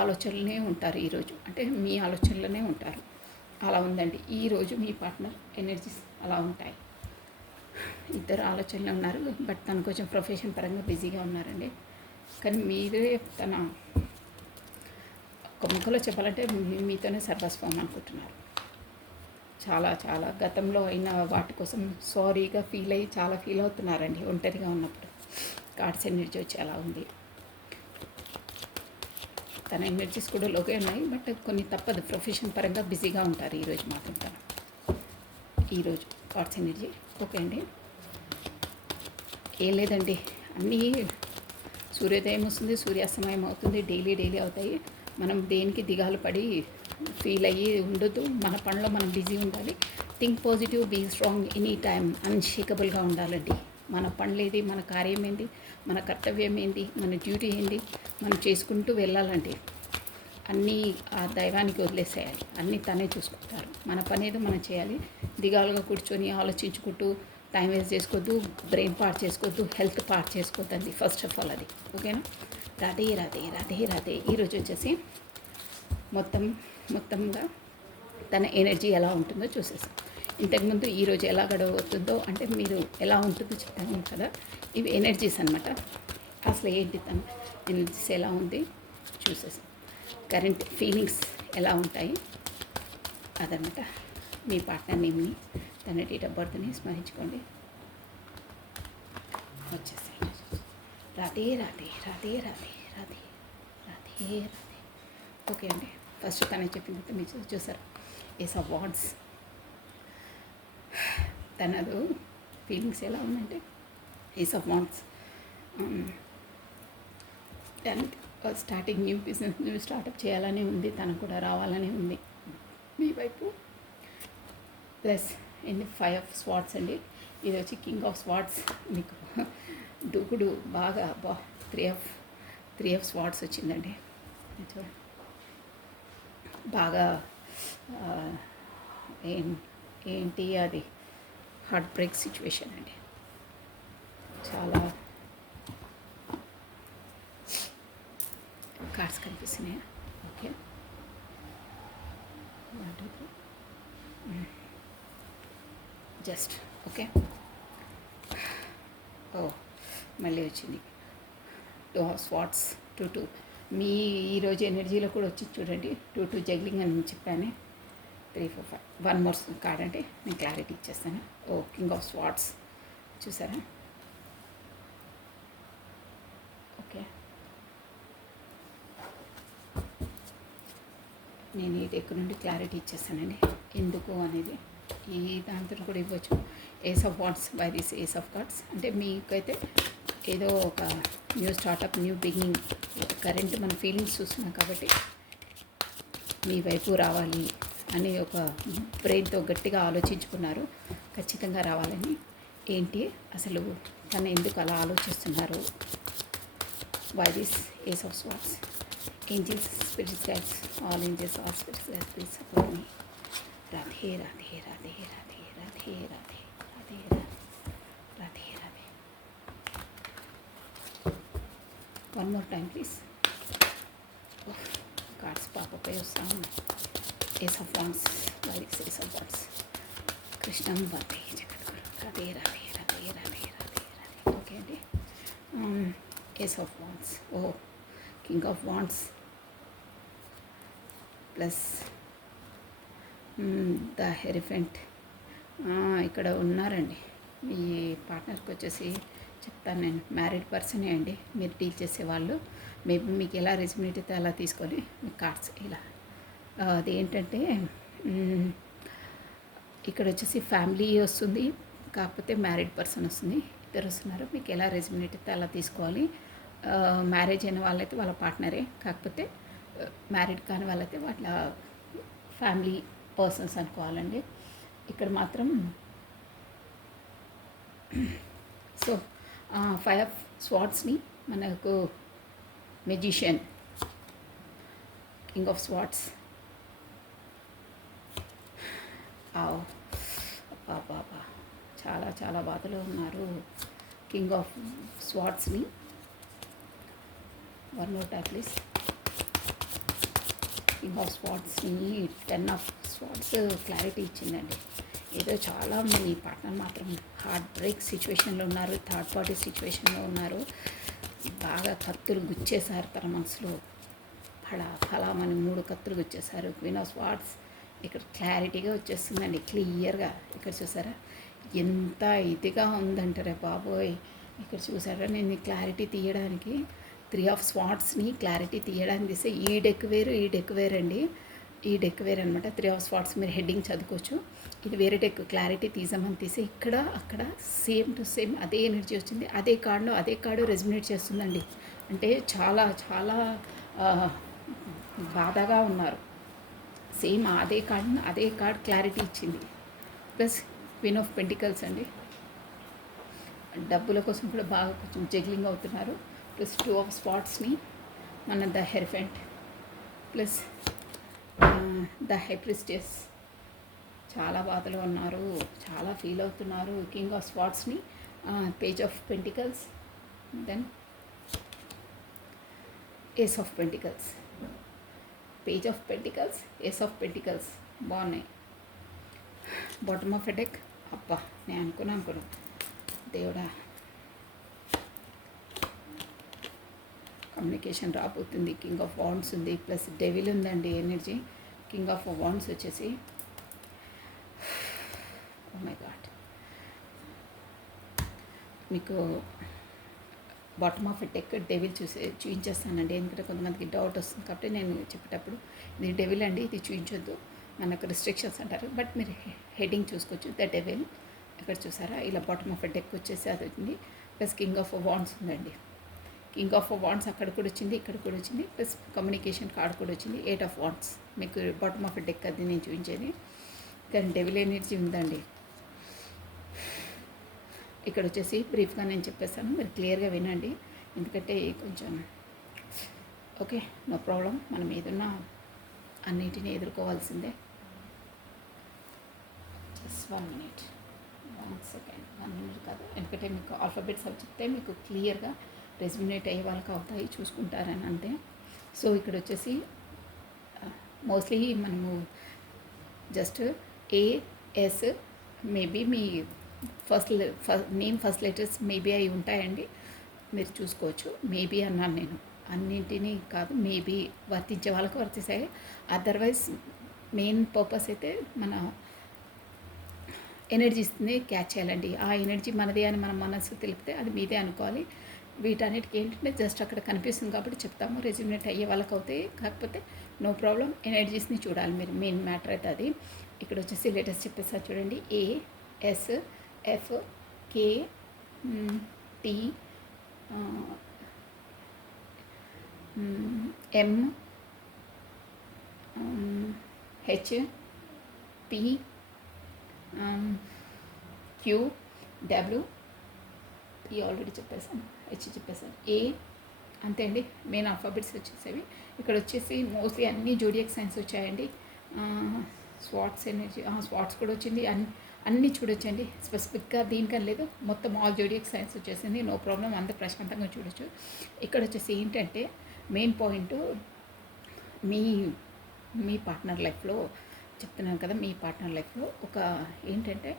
ఆలోచనలనే ఉంటారు ఈరోజు. అంటే మీ ఆలోచనలోనే ఉంటారు. అలా ఉందండి ఈరోజు మీ పార్ట్నర్ ఎనర్జీస్ అలా ఉంటాయి. ఇద్దరు ఆలోచనలో ఉన్నారు, బట్ తను కొంచెం ప్రొఫెషన్ పరంగా బిజీగా ఉన్నారండి. కానీ మీరే తన ఒక ముక్కలో చెప్పాలంటే మీతోనే సర్వస్వం అనుకుంటున్నారు. చాలా చాలా గతంలో అయిన వాటి కోసం సారీగా ఫీల్ అయ్యి చాలా ఫీల్ అవుతున్నారండి ఒంటరిగా ఉన్నప్పుడు. కార్డ్స్ ఎనర్జీ వచ్చి అలా ఉంది. తన ఎనర్జీస్ కూడా లోగే ఉన్నాయి, బట్ కొన్ని తప్పదు. ప్రొఫెషన్ పరంగా బిజీగా ఉంటారు ఈరోజు మాత్రం తను. ఈరోజు కార్డ్స్ ఎనర్జీ ఓకే అండి. ఏం లేదండి, అన్నీ సూర్యోదయం వస్తుంది, సూర్యాస్తమయం అవుతుంది, డైలీ అవుతాయి. మనం దేనికి దిగాలు పడి ఫీల్ అయ్యి ఉండొద్దు. మన పనిలో మనం బిజీ ఉండాలి. Think positive, be strong, any time అన్షేకబుల్గా ఉండాలండి. మన పనులేది, మన కార్యం ఏంది, మన కర్తవ్యం ఏంది, మన డ్యూటీ ఏంది మనం చేసుకుంటూ వెళ్ళాలండి. అన్నీ ఆ దైవానికి వదిలేసేయాలి. అన్నీ తనే చూసుకుంటారు. మన పని ఏదో మనం చేయాలి. దిగాలుగా కూర్చొని ఆలోచించుకుంటూ టైం వేస్ట్ చేసుకోవద్దు, బ్రెయిన్ పార్ట్ చేసుకోవద్దు, హెల్త్ పార్ట్ చేసుకోవద్దండి. ఫస్ట్ ఆఫ్ ఆల్ అది ఓకేనా. రాధే. ఈరోజు వచ్చేసి మొత్తంగా తన ఎనర్జీ ఎలా ఉంటుందో చూసేసాం. ఇంతకుముందు ఈరోజు ఎలా గడవతుందో అంటే మీరు ఎలా ఉంటుందో చెప్తాను కదా. ఇవి ఎనర్జీస్ అనమాట. అసలు ఏంటి తన ఎనర్జీస్ ఎలా ఉంది చూసేసాం. కరెంట్ ఫీలింగ్స్ ఎలా ఉంటాయి అదనమాట. మీ పార్ట్నర్ నేమ్ని, తన డేట్ ఆఫ్ బర్త్ని స్మరించుకోండి. వచ్చేసి రాధే. ఓకే అండి. ఫస్ట్ తనే చెప్పింది మీరు చూసారు. Ace of wands. తనదు ఫీలింగ్స్ ఎలా ఉందంటే ace of wands. Starting new business new startup చేయాలని ఉంది, తనకు కూడా రావాలని ఉంది మీ వైపు. ప్లస్ ఎన్ని 5 ఆఫ్ స్వార్డ్స్ అండి. ఇది వచ్చి కింగ్ ఆఫ్ స్వార్డ్స్. మీకు దూకుడు బాగా 3 ఆఫ్ స్వార్డ్స్ వచ్చిందండి. బాగా ఏంటి అది హార్ట్ బ్రేక్ సిచ్యువేషన్ అండి. చాలా కార్డ్స్ కనిపిస్తున్నాయా? Okay, just okay. మళ్ళీ వచ్చింది 2 ఆఫ్ స్వార్డ్స్ 2 మీ ఈరోజు ఎనర్జీలో కూడా వచ్చి చూడండి. 2 జగ్లింగ్ అని చెప్పాను. 3 4 5 1 మోర్ కార్డ్ అంటే నేను క్లారిటీ ఇచ్చేస్తాను. కింగ్ ఆఫ్ స్వార్డ్స్ చూసారా. ఓకే, నేను ఈ డెక్ నుండి క్లారిటీ ఇచ్చేస్తానండి ఎందుకు అనేది. ఈ దాంతో కూడా ఇవ్వచ్చు. Ace of wands by this ace of cards అంటే మీకైతే ఏదో ఒక new startup, new beginning, current మన ఫీలింగ్స్ చూస్తున్నాం కాబట్టి మీ వైపు రావాలి అని ఒక బ్రెయిన్తో గట్టిగా ఆలోచించుకున్నారు. ఖచ్చితంగా రావాలని. ఏంటి అసలు తను ఎందుకు అలా ఆలోచిస్తున్నారు? Why this ace of swords. Angels, spirits guides, all angels, all spirits guides, please support me. Radhe Radhe Radhe Radhe Radhe Radhe Radhe Radhe Radhe. One more time please. Cards పాపపై వస్తా ఉన్నాయి. Ace of wands, why this ace of wands. కృష్ణం వందే జగద్గురు. రాధే రాధే రాధే రాధే రాధే రాధే. ఓకే అండి. ఏస్ ఆఫ్ వాండ్స్, ఓ king of wands plus the hierophant. ఇక్కడ ఉన్నారండి. మీ పార్ట్నర్కి వచ్చేసి చెప్తాను నేను, మ్యారీడ్ పర్సనే అండి మీరు డీల్ చేసేవాళ్ళు. మేబీ మీకు ఎలా రెజ్యుమినేట్ అయితే అలా తీసుకొని మీ కార్డ్స్ ఇలా. అదేంటంటే ఇక్కడ వచ్చేసి ఫ్యామిలీ వస్తుంది, కాకపోతే మ్యారీడ్ పర్సన్ వస్తుంది. ఇద్దరు వస్తున్నారు. మీకు ఎలా రెజ్యుమినేట్ అయితే అలా తీసుకోవాలి. మ్యారేజ్ అయిన వాళ్ళైతే వాళ్ళ పార్ట్నరే, కాకపోతే మ్యారీడ్ కాని వాళ్ళైతే వాళ్ళ ఫ్యామిలీ పర్సన్స్ అనుకోవాలండి. ఇక్కడ మాత్రం సో 5 ఆఫ్ స్వార్డ్స్ని మనకు మెజిషియన్, కింగ్ ఆఫ్ స్వార్డ్స్, బాబా చాలా చాలా బాధలో ఉన్నారు. కింగ్ ఆఫ్ స్వార్డ్స్ని one more time please. King of స్వార్డ్స్ని 10 ఆఫ్ స్వార్డ్స్ క్లారిటీ ఇచ్చిందండి. ఏదో చాలా మీ పార్ట్నర్ మాత్రం హార్ట్ బ్రేక్ సిచ్యువేషన్లో ఉన్నారు, థర్డ్ పార్టీ సిచ్యువేషన్లో ఉన్నారు. బాగా కత్తులు గుచ్చేశారు తన మనసులో. ఫలామని 3 కత్తులు గుచ్చేశారు. క్వీన్ ఆఫ్ స్వార్డ్స్ ఇక్కడ క్లారిటీగా వచ్చేస్తుందండి, క్లియర్గా. ఇక్కడ చూసారా ఎంత ఇదిగా ఉందంటారే బాబోయ్. ఇక్కడ చూసారా నేను క్లారిటీ తీయడానికి 3 ఆఫ్ స్వార్డ్స్ని క్లారిటీ తీయడానికి తీస్తే ఈ డెక్ వేరు, ఈ డెక్ వేరండి. ఈ డెక్ వేరే అనమాట. 3 ఆఫ్ స్వార్డ్స్ మీరు హెడ్డింగ్ చదువుకోవచ్చు. ఇది వేరే డెక్ క్లారిటీ తీసామని తీసి ఇక్కడ అక్కడ సేమ్ టు సేమ్ అదే ఎనర్జీ వచ్చింది. అదే కార్డులో అదే కార్డు రెజ్యుమినేట్ చేస్తుందండి. అంటే చాలా చాలా బాధగా ఉన్నారు. సేమ్ అదే కార్డ్ క్లారిటీ ఇచ్చింది. ప్లస్ క్వీన్ ఆఫ్ పెంటికల్స్ అండి. డబ్బుల కోసం కూడా బాగా కొంచెం జగ్లింగ్ అవుతున్నారు. ప్లస్ 2 ఆఫ్ స్పాట్స్ని మన the hierophant plus the high priestess. చాలా బాధలో ఉన్నారు, చాలా ఫీల్ అవుతున్నారు. కింగ్ ఆఫ్ స్పాట్స్ని page of pentacles, then ace of pentacles. Page of pentacles, ace of pentacles బాగున్నాయి. Bottom of headache. అబ్బా నేను అనుకున్నాను దేవుడా, కమ్యూనికేషన్ రాబోతుంది. కింగ్ ఆఫ్ వాండ్స్ ఉంది, ప్లస్ డెవిల్ ఉందండి ఎనర్జీ. కింగ్ ఆఫ్ వాండ్స్ వచ్చేసి ఓ మై గాడ్, మీకు బాటమ్ ఆఫ్ డెక్ డెవిల్ చూపించేస్తానండి. ఎందుకంటే కొంతమందికి డౌట్ వస్తుంది కాబట్టి నేను చెప్పేటప్పుడు ఇది డెవిల్ అండి, ఇది చూపించొద్దు, మనకు రిస్ట్రిక్షన్స్ అంటారు. బట్ మీరు హెడ్డింగ్ చూసుకోవచ్చు, ద డెవిల్. ఇక్కడ చూసారా ఇలా బాటమ్ ఆఫ్ డెక్ వచ్చేసి అది వచ్చింది. ప్లస్ కింగ్ ఆఫ్ వాండ్స్ ఉందండి. కింగ్ ఆఫ్ వాండ్స్ అక్కడ కూడా వచ్చింది, ఇక్కడ కూడా వచ్చింది. ప్లస్ కమ్యూనికేషన్ కార్డ్ కూడా వచ్చింది. 8 ఆఫ్ వాండ్స్ మీకు బాటమ్ ఆఫ్ డెక్ అది నేను చూపించేది. కానీ డెవిల్ ఎనర్జీ ఉందండి. ఇక్కడ వచ్చేసి బ్రీఫ్గా నేను చెప్పేస్తాను, మీరు క్లియర్గా వినండి. ఎందుకంటే కొంచెం ఓకే, నో ప్రాబ్లం. మనం ఏదన్నా అన్నిటినీ ఎదుర్కోవాల్సిందే. జస్ట్ 1 మినిట్, 1 సెకండ్, 1 మినిట్ కాదు. ఎందుకంటే మీకు ఆల్ఫాబెట్స్ అవి చెప్తే మీకు క్లియర్గా రెజ్యుమినేట్ అయ్యే వాళ్ళకి అవుతాయి, చూసుకుంటారని అంతే. సో ఇక్కడ వచ్చేసి మోస్ట్లీ మనము జస్ట్ ఏఎస్ మేబీ మీ first name first letters maybe అవి ఉంటాయండి, మీరు చూసుకోవచ్చు. మేబీ అన్నాను నేను, అన్నింటినీ కాదు, మేబీ వర్తించే వాళ్ళకి వర్తిస్తాయి. అదర్వైజ్ మెయిన్ పర్పస్ అయితే మన ఎనర్జీస్ని క్యాచ్ చేయాలండి. ఆ ఎనర్జీ మనదే అని మన మనసు తెలిపితే అది మీదే అనుకోవాలి. వీటన్నిటికి ఏంటంటే జస్ట్ అక్కడ కనిపిస్తుంది కాబట్టి చెప్తాము, రెజ్యుమినేట్ అయ్యే వాళ్ళకి అవుతాయి. కాకపోతే నో ప్రాబ్లం. ఎనర్జీస్ని చూడాలి మీరు, మెయిన్ మ్యాటర్ అయితే అది. ఇక్కడ వచ్చేసి లెటర్స్ చెప్పేసారు చూడండి. A, S, F, K, T, M, H, P, Q, W, P already చెప్పేసాను, హెచ్ చెప్పేసాను, ఏ, అంతే అండి. మెయిన్ ఆల్ఫాబెట్స్ వచ్చేసేవి. ఇక్కడ వచ్చేసి మోస్ట్లీ అన్ని జోడియాక్ సైన్స్ వచ్చాయండి. స్వాట్స్ ఎనర్జీ, స్వాట్స్ కూడా వచ్చింది. అన్నీ చూడొచ్చండి. స్పెసిఫిక్గా దీనికని లేదు, మొత్తం ఆల్ జోడియాక్ సైన్స్ వచ్చేసింది. నో ప్రాబ్లం, అంత ప్రశాంతంగా చూడొచ్చు. ఇక్కడ వచ్చేసి ఏంటంటే మెయిన్ పాయింట్, మీ మీ పార్ట్నర్ లైఫ్లో చెప్తున్నాను కదా, మీ పార్ట్నర్ లైఫ్లో ఒక ఏంటంటే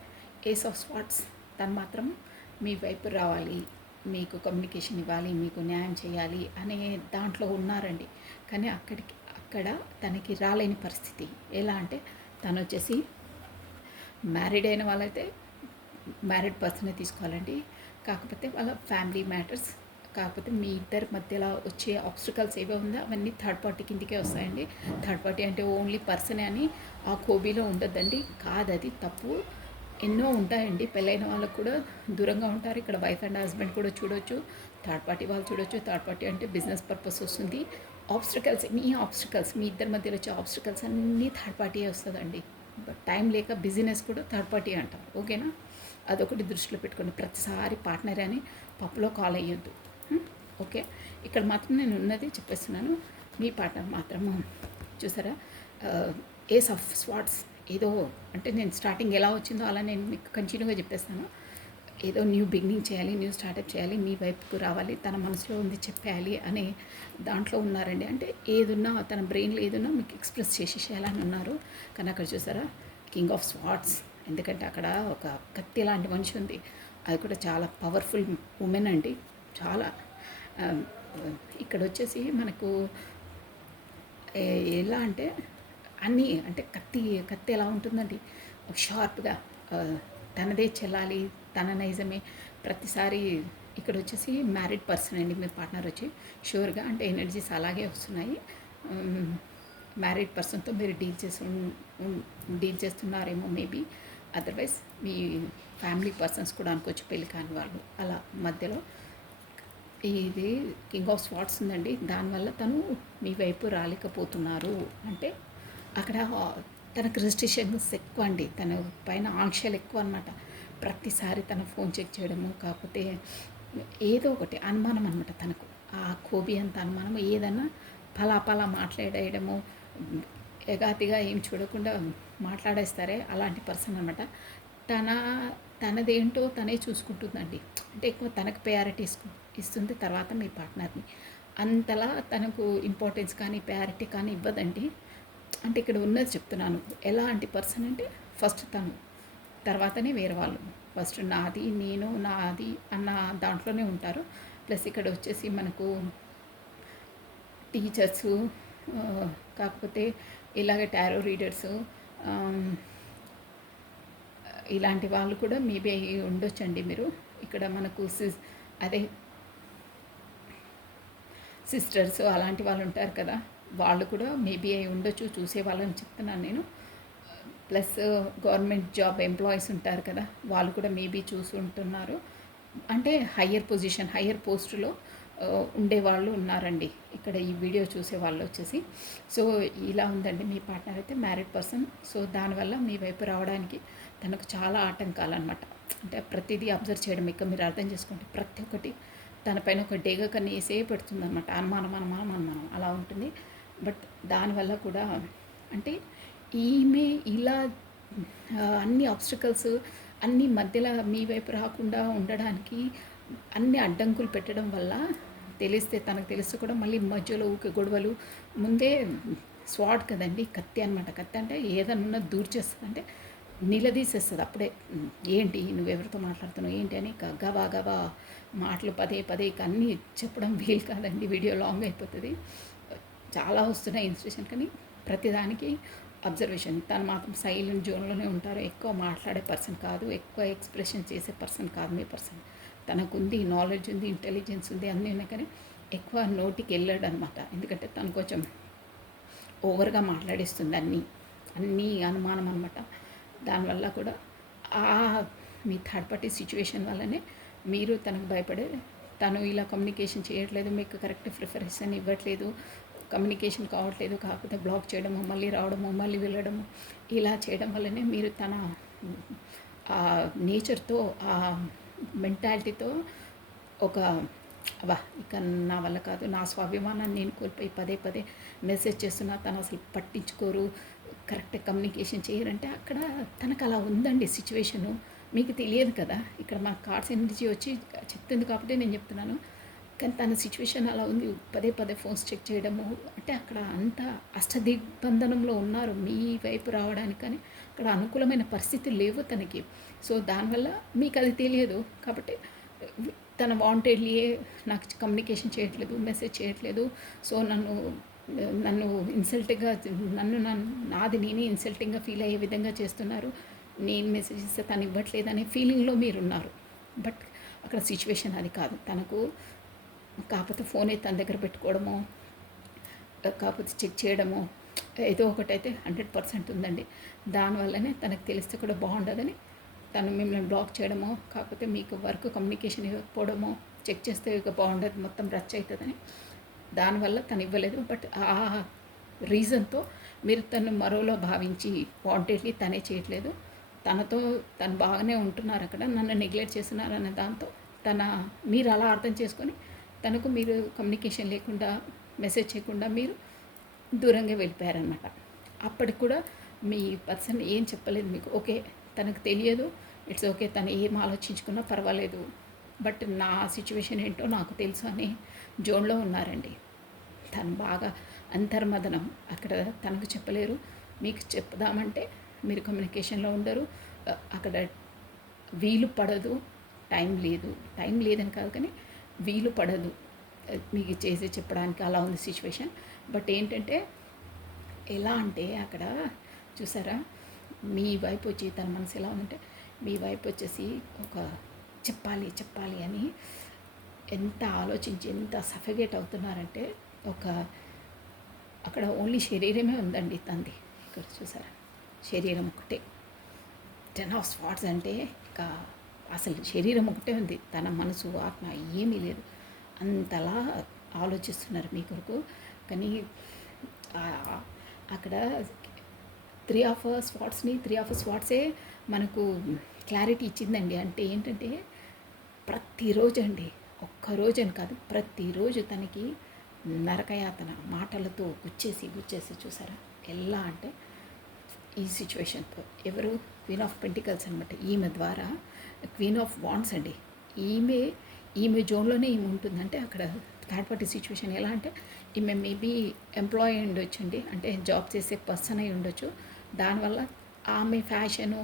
ఏస్ ఆఫ్ స్వాట్స్, తను మాత్రం మీ వైపు రావాలి, మీకు కమ్యూనికేషన్ ఇవ్వాలి, మీకు న్యాయం చేయాలి అనే దాంట్లో ఉన్నారండి. కానీ అక్కడ తనకి రాలేని పరిస్థితి. ఎలా అంటే తను వచ్చేసి మ్యారీడ్ అయిన వాళ్ళైతే మ్యారీడ్ పర్సనే తీసుకోవాలండి. కాకపోతే వాళ్ళ ఫ్యామిలీ మ్యాటర్స్, కాకపోతే మీ ఇద్దరి మధ్యలో వచ్చే ఆబ్స్టికల్స్ ఏవో ఉందో అవన్నీ థర్డ్ పార్టీ కిందికే వస్తాయండి. థర్డ్ పార్టీ అంటే ఓన్లీ పర్సనే అని ఆ కోబీలో ఉండొద్దండి. కాదది తప్పు. ఎన్నో ఉంటాయండి. పెళ్ళైన వాళ్ళకు కూడా దూరంగా ఉంటారు. ఇక్కడ వైఫ్ అండ్ హస్బెండ్ కూడా చూడొచ్చు, థర్డ్ పార్టీ వాళ్ళు చూడొచ్చు. థర్డ్ పార్టీ అంటే బిజినెస్ పర్పస్ వస్తుంది. ఆబ్స్టికల్స్, మీ ఇద్దరి మధ్యలో వచ్చే ఆబ్స్టికల్స్ అన్నీ థర్డ్ పార్టీయే వస్తుందండి. బట్ టైం లేక బిజినెస్ కూడా థర్డ్ పార్టీ అంటారు. ఓకేనా, అదొకటి దృష్టిలో పెట్టుకోండి. ప్రతిసారి పార్ట్నర్ అని పప్పులో కాల్ అయ్యొద్దు. ఓకే, ఇక్కడ మాత్రం నేను ఉన్నది చెప్పేస్తున్నాను. మీ పార్ట్నర్ మాత్రము చూసారా, ఏస్ ఆఫ్ స్వాట్స్, ఏదో అంటే నేను స్టార్టింగ్ ఎలా వచ్చిందో అలా నేను మీకు కంటిన్యూగా చెప్పేస్తాను. ఏదో న్యూ బిగినింగ్ చేయాలి, న్యూ స్టార్టప్ చేయాలి, మీ వైపుకు రావాలి, తన మనసులో ఉంది చెప్పేయాలి అనే దాంట్లో ఉన్నారండి. అంటే ఏదున్నా తన బ్రెయిన్లో ఏదున్నా మీకు ఎక్స్ప్రెస్ చేసేసేయాలని ఉన్నారు. కానీ అక్కడ చూసారా, కింగ్ ఆఫ్ స్వాట్స్, ఎందుకంటే అక్కడ ఒక కత్తి లాంటి మనిషి ఉంది. అది కూడా చాలా పవర్ఫుల్ ఉమెన్ అండి, చాలా. ఇక్కడ వచ్చేసి మనకు ఎలా అంటే అన్నీ అంటే కత్తి ఎలా ఉంటుందండి, షార్ప్గా తనదే చెల్లాలి, తన నైజమే ప్రతిసారి. ఇక్కడ వచ్చేసి మ్యారీడ్ పర్సన్ అండి మీ పార్ట్నర్ వచ్చి, షూర్గా అంటే ఎనర్జీస్ అలాగే వస్తున్నాయి. మ్యారీడ్ పర్సన్తో మీరు డీల్ చేస్తున్నారేమో మేబీ, అదర్వైజ్ మీ ఫ్యామిలీ పర్సన్స్ కూడా అనుకోవచ్చు, పెళ్ళి కాని వాళ్ళు. అలా మధ్యలో ఇది కింగ్ ఆఫ్ స్వాట్స్ ఉందండి. దానివల్ల తను మీ వైపు రాలేకపోతున్నారు. అంటే అక్కడ తనకు రిస్ట్రిక్షన్స్ ఎక్కువ అండి, తన పైన ఆంక్షలు ఎక్కువ అనమాట. ప్రతిసారి తన ఫోన్ చెక్ చేయడము, కాకపోతే ఏదో ఒకటి అనుమానం అనమాట తనకు. ఆ కోబి అంత అనుమానం, ఏదన్నా పలా మాట్లాడేయడము, ఎగాతిగా ఏం చూడకుండా మాట్లాడేస్తారే అలాంటి పర్సన్ అనమాట. తనదేంటో తనే చూసుకుంటుందండి. అంటే ఎక్కువ తనకు ప్రయారిటీ ఇస్తుంది, తర్వాత మీ పార్ట్నర్ని అంతలా తనకు ఇంపార్టెన్స్ కానీ ప్రయారిటీ కానీ ఇవ్వదండి. అంటే ఇక్కడ ఉన్నది చెప్తున్నాను. ఎలాంటి పర్సన్ అంటే ఫస్ట్ తను, తర్వాతనే వేరే వాళ్ళు. ఫస్ట్ నాది అన్న దాంట్లోనే ఉంటారు. ప్లస్ ఇక్కడ వచ్చేసి మనకు టీచర్సు, కాకపోతే ఇలాగే టారో రీడర్సు, ఇలాంటి వాళ్ళు కూడా మేబీ ఉండొచ్చండి. మీరు ఇక్కడ మనకు అదే సిస్టర్స్ అలాంటి వాళ్ళు ఉంటారు కదా, వాళ్ళు కూడా మేబీ అయి ఉండొచ్చు, చూసే వాళ్ళని చెప్తున్నాను నేను. ప్లస్ గవర్నమెంట్ జాబ్ ఎంప్లాయీస్ ఉంటారు కదా, వాళ్ళు కూడా మేబీ చూసి ఉంటున్నారు. అంటే హయ్యర్ పొజిషన్, హయ్యర్ పోస్టులో ఉండేవాళ్ళు ఉన్నారండి ఇక్కడ ఈ వీడియో చూసే వాళ్ళు వచ్చేసి. సో ఇలా ఉందండి మీ పార్ట్నర్ అయితే మ్యారీడ్ పర్సన్. సో దానివల్ల మీ వైపు రావడానికి తనకు చాలా ఆటంకాలు అనమాట. అంటే ప్రతిదీ అబ్జర్వ్ చేయడం, ఇక మీరు అర్థం చేసుకోండి, ప్రతి ఒక్కటి తన పైన ఒక డేగ కన్నా వేసే పెడుతుంది అనమాట. అనుమానం అలా ఉంటుంది. బట్ దానివల్ల కూడా అంటే ఈమె ఇలా అన్ని ఆబ్స్టికల్స్ అన్ని మధ్యలో మీ వైపు రాకుండా ఉండడానికి అన్ని అడ్డంకులు పెట్టడం వల్ల తనకు తెలిస్తే కూడా మళ్ళీ మధ్యలో ఊకే గొడవలు. ముందే స్వాడ్ కదండి, కత్తి అనమాట. కత్తి అంటే ఏదన్నా దూర్ చేస్తుంది, అంటే నిలదీసేస్తుంది అప్పుడే. ఏంటి నువ్వెవరితో మాట్లాడుతున్నావు ఏంటి అని గవా మాటలు పదే అన్నీ చెప్పడం వీలు కాదండి, వీడియో లాంగ్ అయిపోతుంది. చాలా వస్తున్నాయి ఇన్స్పిరేషన్, కానీ ప్రతిదానికి అబ్జర్వేషన్. తను మాత్రం సైలెంట్ జోన్లోనే ఉంటారు, ఎక్కువ మాట్లాడే పర్సన్ కాదు, ఎక్కువ ఎక్స్ప్రెషన్ చేసే పర్సన్ కాదు మీ పర్సన్. తనకుంది నాలెడ్జ్ ఉంది, ఇంటెలిజెన్స్ ఉంది, అన్నీ ఉన్నాయి, కానీ ఎక్కువ నోటికి వెళ్ళాడు అనమాట. ఎందుకంటే తను కొంచెం ఓవర్గా మాట్లాడేస్తుంది అన్నీ అనుమానం అనమాట. దానివల్ల కూడా ఆ మీ థర్డ్ పార్టీ సిచ్యువేషన్ వల్లనే మీరు తనకు భయపడే తను ఇలా కమ్యూనికేషన్ చేయట్లేదు, మీకు కరెక్ట్ ప్రిఫరెన్స్ అని ఇవ్వట్లేదు, కమ్యూనికేషన్ కావట్లేదు, కాకపోతే బ్లాక్ చేయడము, మళ్ళీ రావడము, మళ్ళీ వెళ్ళడము, ఇలా చేయడం వల్లనే మీరు తన ఆ నేచర్తో, ఆ మెంటాలిటీతో ఒక అబ్బా ఇక నా వల్ల కాదు, నా స్వాభిమానాన్ని నేను కోల్పోయి పదే పదే మెసేజ్ చేస్తున్నా, తను అసలు పట్టించుకోరు, కరెక్ట్ కమ్యూనికేషన్ చేయరంటే అక్కడ తనకు అలా ఉందండి సిచ్యువేషను. మీకు తెలియదు కదా, ఇక్కడ మా కార్డ్స్ ఎనర్జీ వచ్చి చెప్తుంది కాబట్టి నేను చెప్తున్నాను. కానీ తన సిచ్యువేషన్ అలా ఉంది, పదే పదే ఫోన్స్ చెక్ చేయడము, అంటే అక్కడ అంత అష్టదిగ్బంధనంలో ఉన్నారు మీ వైపు రావడానికి, కానీ అక్కడ అనుకూలమైన పరిస్థితులు లేవు తనకి. సో దానివల్ల మీకు అది తెలియదు కాబట్టి తన వాంటెడ్లీయే నాకు కమ్యూనికేషన్ చేయట్లేదు, మెసేజ్ చేయట్లేదు, సో నన్ను ఇన్సల్ట్గా నాది నేనే ఇన్సల్టింగ్గా ఫీల్ అయ్యే విధంగా చేస్తున్నారు, నేను మెసేజ్ ఇస్తే తను ఇవ్వట్లేదనే ఫీలింగ్లో మీరున్నారు. బట్ అక్కడ సిచ్యువేషన్ అది కాదు. తనకు కాకపోతే ఫోనే తన దగ్గర పెట్టుకోవడము, కాకపోతే చెక్ చేయడము, ఏదో ఒకటైతే 100% ఉందండి. దానివల్లనే తనకు తెలిస్తే కూడా బాగుండదని తను మిమ్మల్ని బ్లాక్ చేయడమో, కాకపోతే మీకు వర్క్ కమ్యూనికేషన్ ఇవ్వకపోవడమో, చెక్ చేస్తే ఇక బాగుండదు, మొత్తం రచ్ అవుతుందని దానివల్ల తను ఇవ్వలేదు. బట్ ఆ రీజన్తో మీరు తను మరోలో భావించి వాంటెడ్లీ తనే చేయట్లేదు, తను బాగానే ఉంటున్నారు అక్కడ, నన్ను నెగ్లెక్ట్ చేస్తున్నారు అన్న దాంతో మీరు అలా అర్థం చేసుకొని తనకు మీరు కమ్యూనికేషన్ లేకుండా, మెసేజ్ చేయకుండా మీరు దూరంగా వెళ్ళిపోయారనమాట. అప్పటికి కూడా మీ పర్సన్ ఏం చెప్పలేదు మీకు. ఓకే, తనకు తెలియదు, ఇట్స్ ఓకే, తను ఏం ఆలోచించుకున్నా పర్వాలేదు, బట్ నా సిచ్యువేషన్ ఏంటో నాకు తెలుసు అని జోన్లో ఉన్నారండి. తను బాగా అంతర్మదనం, అక్కడ తనకు చెప్పలేరు, మీకు చెప్దామంటే మీరు కమ్యూనికేషన్లో ఉండరు, అక్కడ వీలు పడదు, టైం లేదని కాదు కానీ వీలు పడదు మీకు చేసి చెప్పడానికి, అలా ఉంది సిచ్యువేషన్. బట్ ఏంటంటే ఎలా అంటే అక్కడ చూసారా, మీ వైపు వచ్చి తన మనసు ఎలా ఉందంటే, మీ వైపు వచ్చేసి ఒక చెప్పాలి అని ఎంత ఆలోచించి ఎంత సఫిగేట్ అవుతున్నారంటే, అక్కడ ఓన్లీ శరీరమే ఉందండి తంది. ఇక్కడ చూసారా, శరీరం ఒకటే. 10 of Swords అంటే ఇక అసలు శరీరం ఒకటే ఉంది, తన మనసు ఆత్మ ఏమీ లేదు. అంతలా ఆలోచిస్తున్నారు మీ కొరకు. కానీ అక్కడ 3 of Swordsని 3 of Swordsే మనకు క్లారిటీ ఇచ్చిందండి. అంటే ఏంటంటే ప్రతిరోజు అండి, ఒక్కరోజు అని కాదు, ప్రతిరోజు తనకి నరకయాతన మాటలతో గుచ్చేసి చూసారా ఎలా అంటే ఈ సిచ్యువేషన్తో. ఎవరు? క్వీన్ ఆఫ్ పెంటికల్స్ అనమాట. ఈమె ద్వారా క్వీన్ ఆఫ్ వాండ్స్ అండి. ఈమె జోన్లోనే ఈమె ఉంటుందంటే అక్కడ థర్డ్ పార్టీ సిచ్యువేషన్ ఎలా అంటే, ఈమె మేబీ ఎంప్లాయీ ఉండొచ్చండి, అంటే జాబ్ చేసే పర్సన్ అయి ఉండొచ్చు. దానివల్ల ఆమె ఫ్యాషను,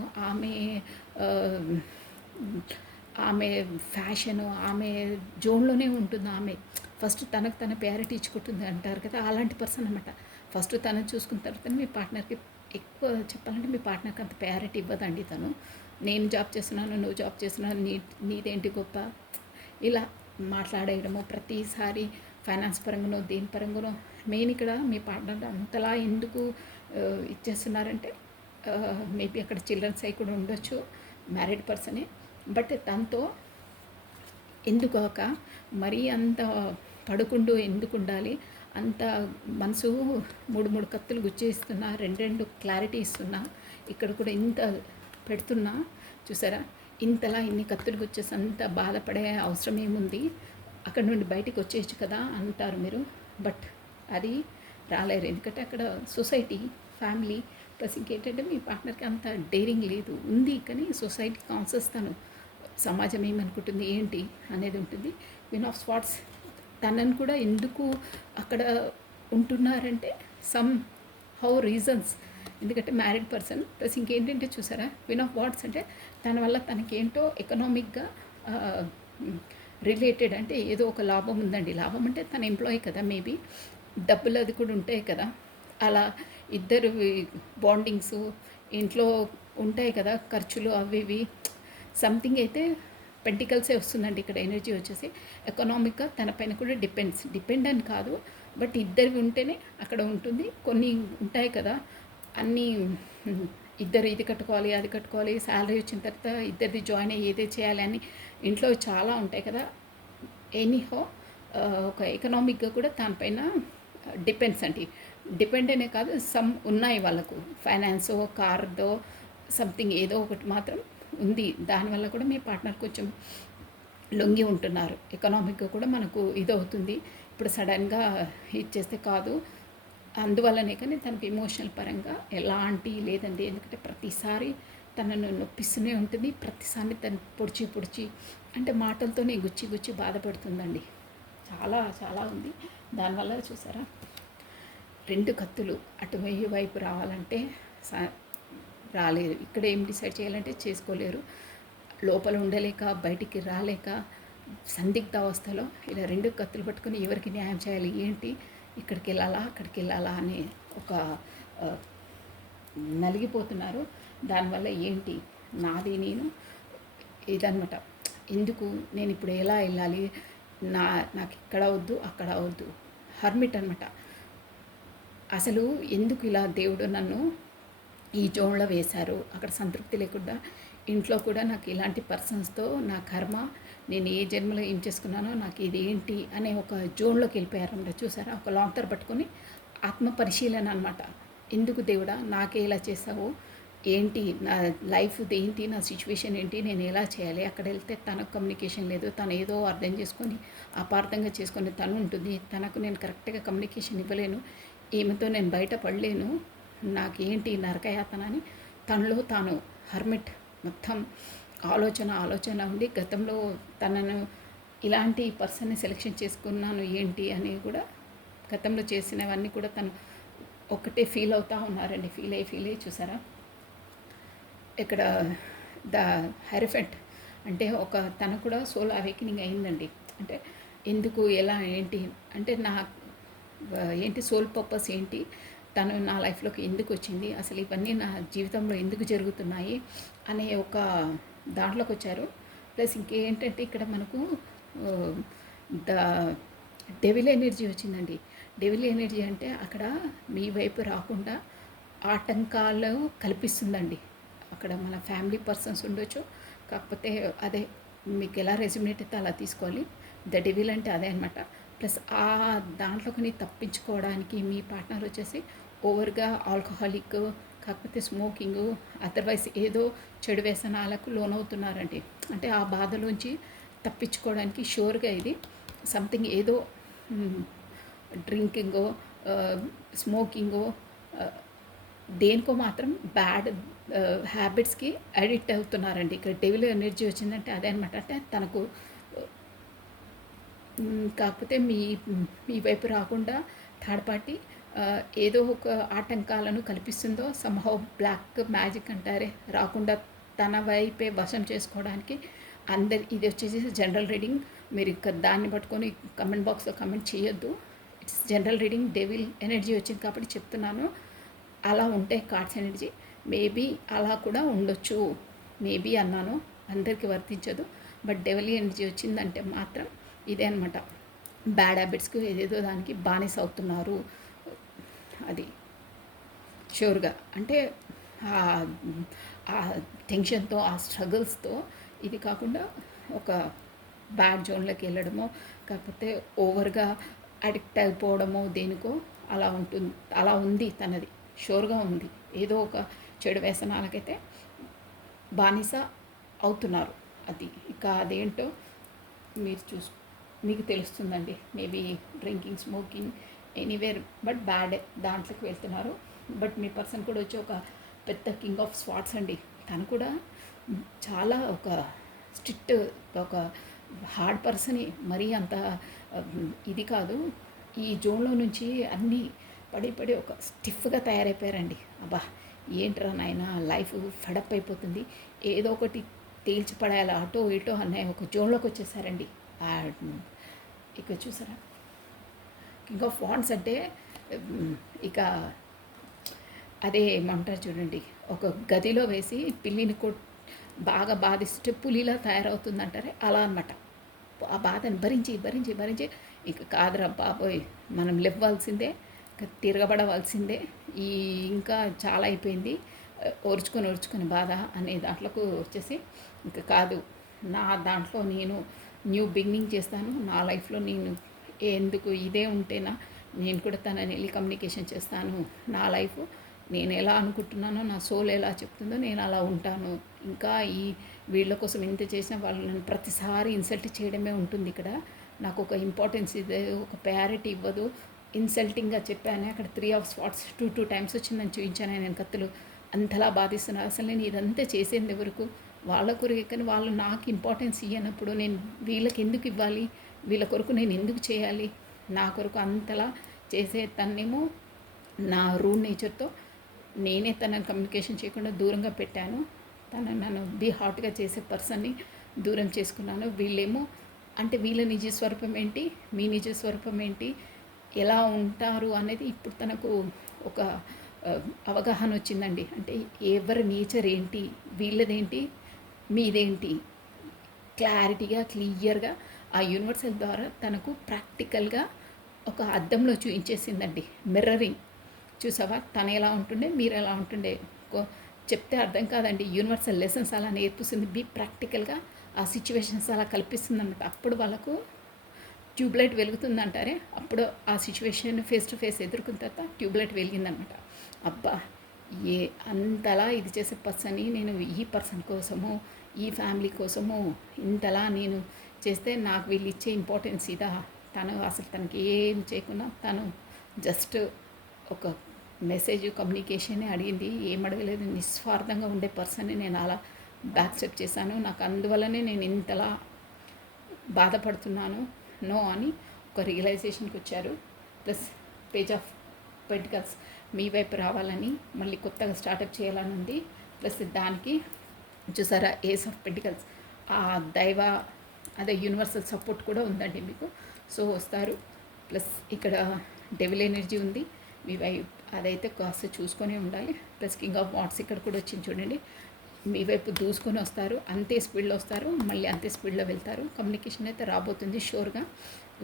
ఆమె జోన్లోనే ఉంటుంది. ఆమె ఫస్ట్ తనకు తన ప్రయారిటీ ఇచ్చుకుంటుంది అంటారు కదా, అలాంటి పర్సన్ అనమాట. ఫస్ట్ తను చూసుకున్న తర్వాత మీ పార్ట్నర్కి, ఎక్కువ చెప్పాలంటే మీ పార్ట్నర్కి అంత ప్రయారిటీ ఇవ్వదండి తను. నేను జాబ్ చేస్తున్నాను, నువ్వు జాబ్ చేస్తున్నాను, నీదేంటి గొప్ప, ఇలా మాట్లాడేయడము ప్రతిసారి. ఫైనాన్స్ పరంగానో దేని పరంగానో మెయిన్ ఇక్కడ మీ పార్ట్నర్ అంతలా ఎందుకు ఇచ్చేస్తున్నారంటే, మేబీ అక్కడ చిల్డ్రన్స్ అయి కూడా ఉండొచ్చు, మ్యారీడ్ పర్సనే. బట్ తనతో ఎందుకోక మరీ అంత పడుకుంటూ ఎందుకు ఉండాలి, అంత మనసు 3 కత్తులు గుచ్చేస్తున్నా, 2 క్లారిటీ ఇస్తున్నా, ఇక్కడ కూడా ఇంత పెడుతున్నా చూసారా, ఇంతలా ఇన్ని కత్తులు గుచ్చేసి అంత బాధపడే అవసరం ఏముంది, అక్కడ నుండి బయటికి వచ్చేయచ్చు కదా అంటారు మీరు. బట్ అది రాలేరు, ఎందుకంటే అక్కడ సొసైటీ, ఫ్యామిలీ ప్లస్ ఇంకేంటంటే మీ పార్ట్నర్కి అంత డేరింగ్ లేదు, ఉంది కానీ సొసైటీ కాన్సెస్, తను సమాజం ఏమనుకుంటుంది ఏంటి అనేది ఉంటుంది. క్వీన్ ఆఫ్ స్వార్డ్స్ తనను కూడా ఎందుకు అక్కడ ఉంటున్నారంటే సమ్ హౌ రీజన్స్, ఎందుకంటే మ్యారీడ్ పర్సన్ ప్లస్ ఇంకేంటంటే చూసారా, క్వీన్ ఆఫ్ వార్డ్స్ అంటే తన వల్ల తనకేంటో ఎకనామిక్గా రిలేటెడ్, అంటే ఏదో ఒక లాభం ఉందండి. లాభం అంటే తన ఎంప్లాయీ కదా, మేబీ డబ్బులు అది కూడా ఉంటాయి కదా, అలా ఇద్దరు బాండింగ్స్ ఇంట్లో ఉంటాయి కదా, ఖర్చులు అవి ఇవి సంథింగ్ అయితే పెంటికల్సే వస్తుందండి ఇక్కడ ఎనర్జీ వచ్చేసి. ఎకనామిక్గా తన పైన కూడా డిపెండ్ అని కాదు, బట్ ఇద్దరివి ఉంటేనే అక్కడ ఉంటుంది. కొన్ని ఉంటాయి కదా, అన్నీ ఇద్దరు ఇది కట్టుకోవాలి, అది కట్టుకోవాలి, శాలరీ వచ్చిన తర్వాత ఇద్దరిది జాయిన్ అయ్యి ఏదే చేయాలి అని ఇంట్లో చాలా ఉంటాయి కదా. ఎనీహో ఒక ఎకనామిక్గా కూడా దానిపైన డిపెండ్స్ అండి. డిపెండ్ అనే కాదు, సమ్ ఉన్నాయి వాళ్ళకు, ఫైనాన్సో కార్దో సంథింగ్ ఏదో ఒకటి మాత్రం ఉంది. దానివల్ల కూడా మీ పార్ట్నర్ కొంచెం లొంగి ఉంటున్నారు. ఎకనామిక్గా కూడా మనకు ఇదవుతుంది. ఇప్పుడు సడన్గా ఇచ్చేస్తే కాదు, అందువల్లనే. కానీ తనకు ఎమోషనల్ పరంగా ఎలాంటి లేదండి. ఎందుకంటే ప్రతిసారి తనను నొప్పిస్తూనే ఉంటుంది. ప్రతిసారి తను పొడిచి అంటే మాటలతోనే గుచ్చి గుచ్చి బాధపడుతుందండి. చాలా చాలా ఉంది. దానివల్ల చూసారా, 2 కత్తులు అటు వైపు రావాలంటే రాలేరు. ఇక్కడ ఏం డిసైడ్ చేయాలంటే చేసుకోలేరు. లోపల ఉండలేక బయటికి రాలేక సందిగ్ధ అవస్థలో ఇలా 2 కత్తులు పట్టుకొని ఎవరికి న్యాయం చేయాలి, ఏంటి, ఇక్కడికి వెళ్ళాలా అక్కడికి వెళ్ళాలా అని ఒక నలిగిపోతున్నారు. దానివల్ల ఏంటి నాది నేను ఇదనమాట. ఎందుకు నేను ఇప్పుడు ఎలా వెళ్ళాలి, నాకు ఇక్కడ వద్దు అక్కడ వద్దు, హర్మిట్ అనమాట. అసలు ఎందుకు ఇలా దేవుడు నన్ను ఈ జోన్లో వేశారు, అక్కడ సంతృప్తి లేకుండా ఇంట్లో కూడా నాకు ఇలాంటి పర్సన్స్తో నా కర్మ, నేను ఏ జన్మలో ఏం చేసుకున్నానో నాకు ఇది ఏంటి అనే ఒక జోన్లోకి వెళ్ళిపోయారన్నమాట. చూసారా, ఒక లాంతర్ పట్టుకొని ఆత్మ పరిశీలన అనమాట. ఎందుకు దేవుడా నాకే ఇలా చేసావు, ఏంటి నా లైఫ్ ఏంటి, నా సిచ్యువేషన్ ఏంటి, నేను ఎలా చేయాలి. అక్కడ వెళ్తే తనకు కమ్యూనికేషన్ లేదు, తను ఏదో అర్థం చేసుకొని అపార్థంగా చేసుకొని తను ఉంటుంది. తనకు నేను కరెక్ట్గా కమ్యూనికేషన్ ఇవ్వలేను, ఈమెతో నేను బయట పడలేను, నాకేంటి నరకయాతన అని తనలో తాను హర్మిట్ మొత్తం ఆలోచన ఉంది. గతంలో తనను ఇలాంటి పర్సన్ని సెలెక్షన్ చేసుకున్నాను ఏంటి అని కూడా గతంలో చేసినవన్నీ కూడా తను ఒకటే ఫీల్ అవుతూ ఉన్నారండి. ఫీల్ అయ్యి చూసారా, ఇక్కడ ద హెరిఫెంట్ అంటే ఒక తను కూడా సోల్ అవేకనింగ్ అయిందండి. అంటే ఎందుకు ఎలా ఏంటి అంటే నా ఏంటి సోల్ పర్పస్ ఏంటి, తను నా లైఫ్లోకి ఎందుకు వచ్చింది, అసలు ఇవన్నీ నా జీవితంలో ఎందుకు జరుగుతున్నాయి అనే ఒక దాంట్లోకి వచ్చారు. ప్లస్ ఇంకేంటంటే ఇక్కడ మనకు ద డెవిల్ ఎనర్జీ వచ్చిందండి. డెవిల్ ఎనర్జీ అంటే అక్కడ మీ వైపు రాకుండా ఆటంకాలు కల్పిస్తుందండి. అక్కడ మన ఫ్యామిలీ పర్సన్స్ ఉండొచ్చు, కాకపోతే అదే మీకు ఎలా రెజ్యుమినేట్ అయితే అలా తీసుకోవాలి. ద డెవిల్ అంటే అదే అనమాట. ప్లస్ ఆ దాంట్లోకి తప్పించుకోవడానికి మీ పార్ట్నర్ వచ్చేసి ఓవర్గా ఆల్కహాలిక్, కాకపోతే స్మోకింగ్, అదర్వైజ్ ఏదో చెడు వ్యసనాలకు లోనవుతున్నారండి. అంటే ఆ బాధలోంచి తప్పించుకోవడానికి షూర్గా ఇది సంథింగ్ ఏదో డ్రింకింగో స్మోకింగో దేనికో మాత్రం బ్యాడ్ హ్యాబిట్స్కి అడిక్ట్ అవుతున్నారండి. ఇక్కడ డెవిల్ ఎనర్జీ వచ్చిందంటే అదే అనమాట. అంటే తనకు కాకపోతే మీ వైపు రాకుండా థర్డ్ పార్టీ ఏదో ఒక ఆటంకాలను కల్పిస్తుందో, సంహౌ బ్లాక్ మ్యాజిక్ అంటారే, రాకుండా తన వైపే వశం చేసుకోవడానికి ఇది వచ్చేసి జనరల్ రీడింగ్. మీరు ఇక్కడ దాన్ని పట్టుకొని కమెంట్ బాక్స్లో కమెంట్ చేయొద్దు. It's general reading. Devil energy వచ్చింది కాబట్టి చెప్తున్నాను. అలా ఉంటే కార్డ్స్ ఎనర్జీ మేబీ అలా కూడా ఉండొచ్చు. మేబీ అన్నాను, అందరికీ వర్తించదు. బట్ డెవిల్ ఎనర్జీ వచ్చిందంటే మాత్రం ఇదే అనమాట. బ్యాడ్ హ్యాబిట్స్కి ఏదేదో దానికి బానిస అవుతున్నారు, అది షూర్గా. అంటే ఆ టెన్షన్తో, ఆ స్ట్రగుల్స్తో ఇది కాకుండా ఒక బ్యాడ్ జోన్లోకి వెళ్ళడమో, కాకపోతే ఓవర్గా అడిక్ట్ అయిపోవడమో దేనికో అలా ఉంది తనది. షూర్గా ఉంది. ఏదో ఒక చెడు వ్యసనాలకైతే బానిస అవుతున్నారు. అది ఇక అదేంటో మీకు తెలుస్తుందండి. Maybe drinking, smoking, anywhere but bad దాంట్లోకి వెళ్తున్నారు. బట్ మీ పర్సన్ కూడా వచ్చి ఒక పెద్ద కింగ్ ఆఫ్ స్వాట్స్ అండి. తను కూడా చాలా ఒక స్ట్రిక్ట్, ఒక హార్డ్ పర్సన్, మరీ అంత ఇది కాదు. ఈ జోన్లో నుంచి అన్నీ పడి ఒక స్టిఫ్గా తయారైపోయారండి. అబ్బా ఏంట్రా నాయన, లైఫ్ ఫెడప్ అయిపోతుంది, ఏదో ఒకటి తేల్చి పడేయాలి అటో ఇటో అనే ఒక జోన్లోకి వచ్చేసారండి. ఇక చూసారా, కింగ్ ఆఫ్ వాండ్స్ అంటే ఇక అదే ఏమంటారు చూడండి, ఒక గదిలో వేసి పిల్లిని బాగా బాధిస్తే పులిలా తయారవుతుందంటారే, అలా అనమాట. ఆ బాధను భరించి ఇక కాదురా బాబోయ్, మనం లేవ్వాల్సిందే, ఇక తిరగబడవలసిందే, ఈ ఇంకా చాలా అయిపోయింది, ఓర్చుకొని బాధ అనే దాంట్లోకి వచ్చేసి ఇంకా కాదు, నా దాంట్లో నేను న్యూ బిగినింగ్ చేస్తాను, నా లైఫ్లో నేను ఎందుకు ఇదే ఉంటేనా, నేను కూడా తనని వెళ్ళి కమ్యూనికేషన్ చేస్తాను, నా లైఫ్ నేను ఎలా అనుకుంటున్నానో, నా సోల్ ఎలా చెప్తుందో నేను అలా ఉంటాను. ఇంకా ఈ వీళ్ళ కోసం ఎంత చేసినా వాళ్ళు నన్ను ప్రతిసారి ఇన్సల్ట్ చేయడమే ఉంటుంది ఇక్కడ. నాకు ఒక ఇంపార్టెన్స్ ఇదే, ఒక ప్రయారిటీ ఇవ్వదు. ఇన్సల్టింగ్గా చెప్పాను, అక్కడ 3 ఆఫ్ స్పాట్స్ 2 టైమ్స్ వచ్చిందని చూపించాను. నేను కత్తులు అంతలా బాధిస్తున్నారు. అసలు నేను ఇదంతా చేసేది ఎవరికి? వాళ్ళ కొరకు. కానీ వాళ్ళు నాకు ఇంపార్టెన్స్ ఇవ్వనప్పుడు నేను వీళ్ళకి ఎందుకు ఇవ్వాలి? వీళ్ళ కొరకు నేను ఎందుకు చేయాలి? నా కొరకు అంతలా చేసే తన్నేమో నా రూడ్ నేచర్తో నేనే తనని కమ్యూనికేషన్ చేయకుండా దూరంగా పెట్టాను. తను నన్ను హార్ట్గా చేసే పర్సన్ని దూరం చేసుకున్నాను. వీళ్ళేమో అంటే వీళ్ళ నిజ స్వరూపం ఏంటి, మీ నిజ స్వరూపం ఏంటి, ఎలా ఉంటారు అనేది ఇప్పుడు తనకు ఒక అవగాహన వచ్చిందండి. అంటే ఎవరి నేచర్ ఏంటి, వీళ్ళదేంటి, మీదేంటి, క్లారిటీగా క్లియర్గా ఆ యూనివర్సల్ ద్వారా తనకు ప్రాక్టికల్గా ఒక అద్దంలో చూపించేసిందండి. మిర్రరింగ్ చూసావా, తను ఎలా ఉంటుండే, మీరు ఎలా ఉంటుండే, చెప్తే అర్థం కాదండి. యూనివర్సల్ లెసన్స్ అలా నేర్పిస్తుంది. బీ ప్రాక్టికల్గా ఆ సిచ్యువేషన్స్ అలా కల్పిస్తుంది అనమాట. అప్పుడు వాళ్ళకు ట్యూబ్లైట్ వెలుగుతుందంటారే, అప్పుడు ఆ సిచ్యువేషన్ ఫేస్ టు ఫేస్ ఎదుర్కొన్న తర్వాత ట్యూబ్లైట్ వెలిగిందనమాట. అబ్బా, ఏ అంతలా ఇది చేసే పర్సన్ని నేను ఈ పర్సన్ కోసము, ఈ ఫ్యామిలీ కోసము ఇంతలా నేను చేస్తే నాకు వీళ్ళు ఇచ్చే ఇంపార్టెన్స్ ఇదా? తను అసలు తనకి ఏం చేయకుండా తను జస్ట్ ఒక మెసేజ్ కమ్యూనికేషన్ అడిగింది, ఏం అడగలేదు. నిస్వార్థంగా ఉండే పర్సన్ని నేను అలా బ్యాక్ స్టెప్ చేశాను. నాకు అందువల్లనే నేను ఇంతలా బాధపడుతున్నాను నో అని ఒక రియలైజేషన్కి వచ్చారు. ప్లస్ పేజ్ ఆఫ్ పెంటికల్స్ మీ వైపు రావాలని, మళ్ళీ కొత్తగా స్టార్టప్ చేయాలని ఉంది. ప్లస్ దానికి చూసారా ఏస్ ఆఫ్ పెంటికల్స్, ఆ దైవ అదే యూనివర్సల్ సపోర్ట్ కూడా ఉందండి మీకు. సో వస్తారు. ప్లస్ ఇక్కడ డెవిల్ ఎనర్జీ ఉంది మీ వైపు, అదైతే కాస్త చూసుకొని ఉండాలి. ప్లస్ కింగ్ ఆఫ్ వాట్స్ ఇక్కడ కూడా వచ్చింది చూడండి. మీ వైపు దూసుకొని వస్తారు, అంతే స్పీడ్లో వస్తారు, మళ్ళీ అంతే స్పీడ్లో వెళ్తారు. కమ్యూనికేషన్ అయితే రాబోతుంది షూర్గా.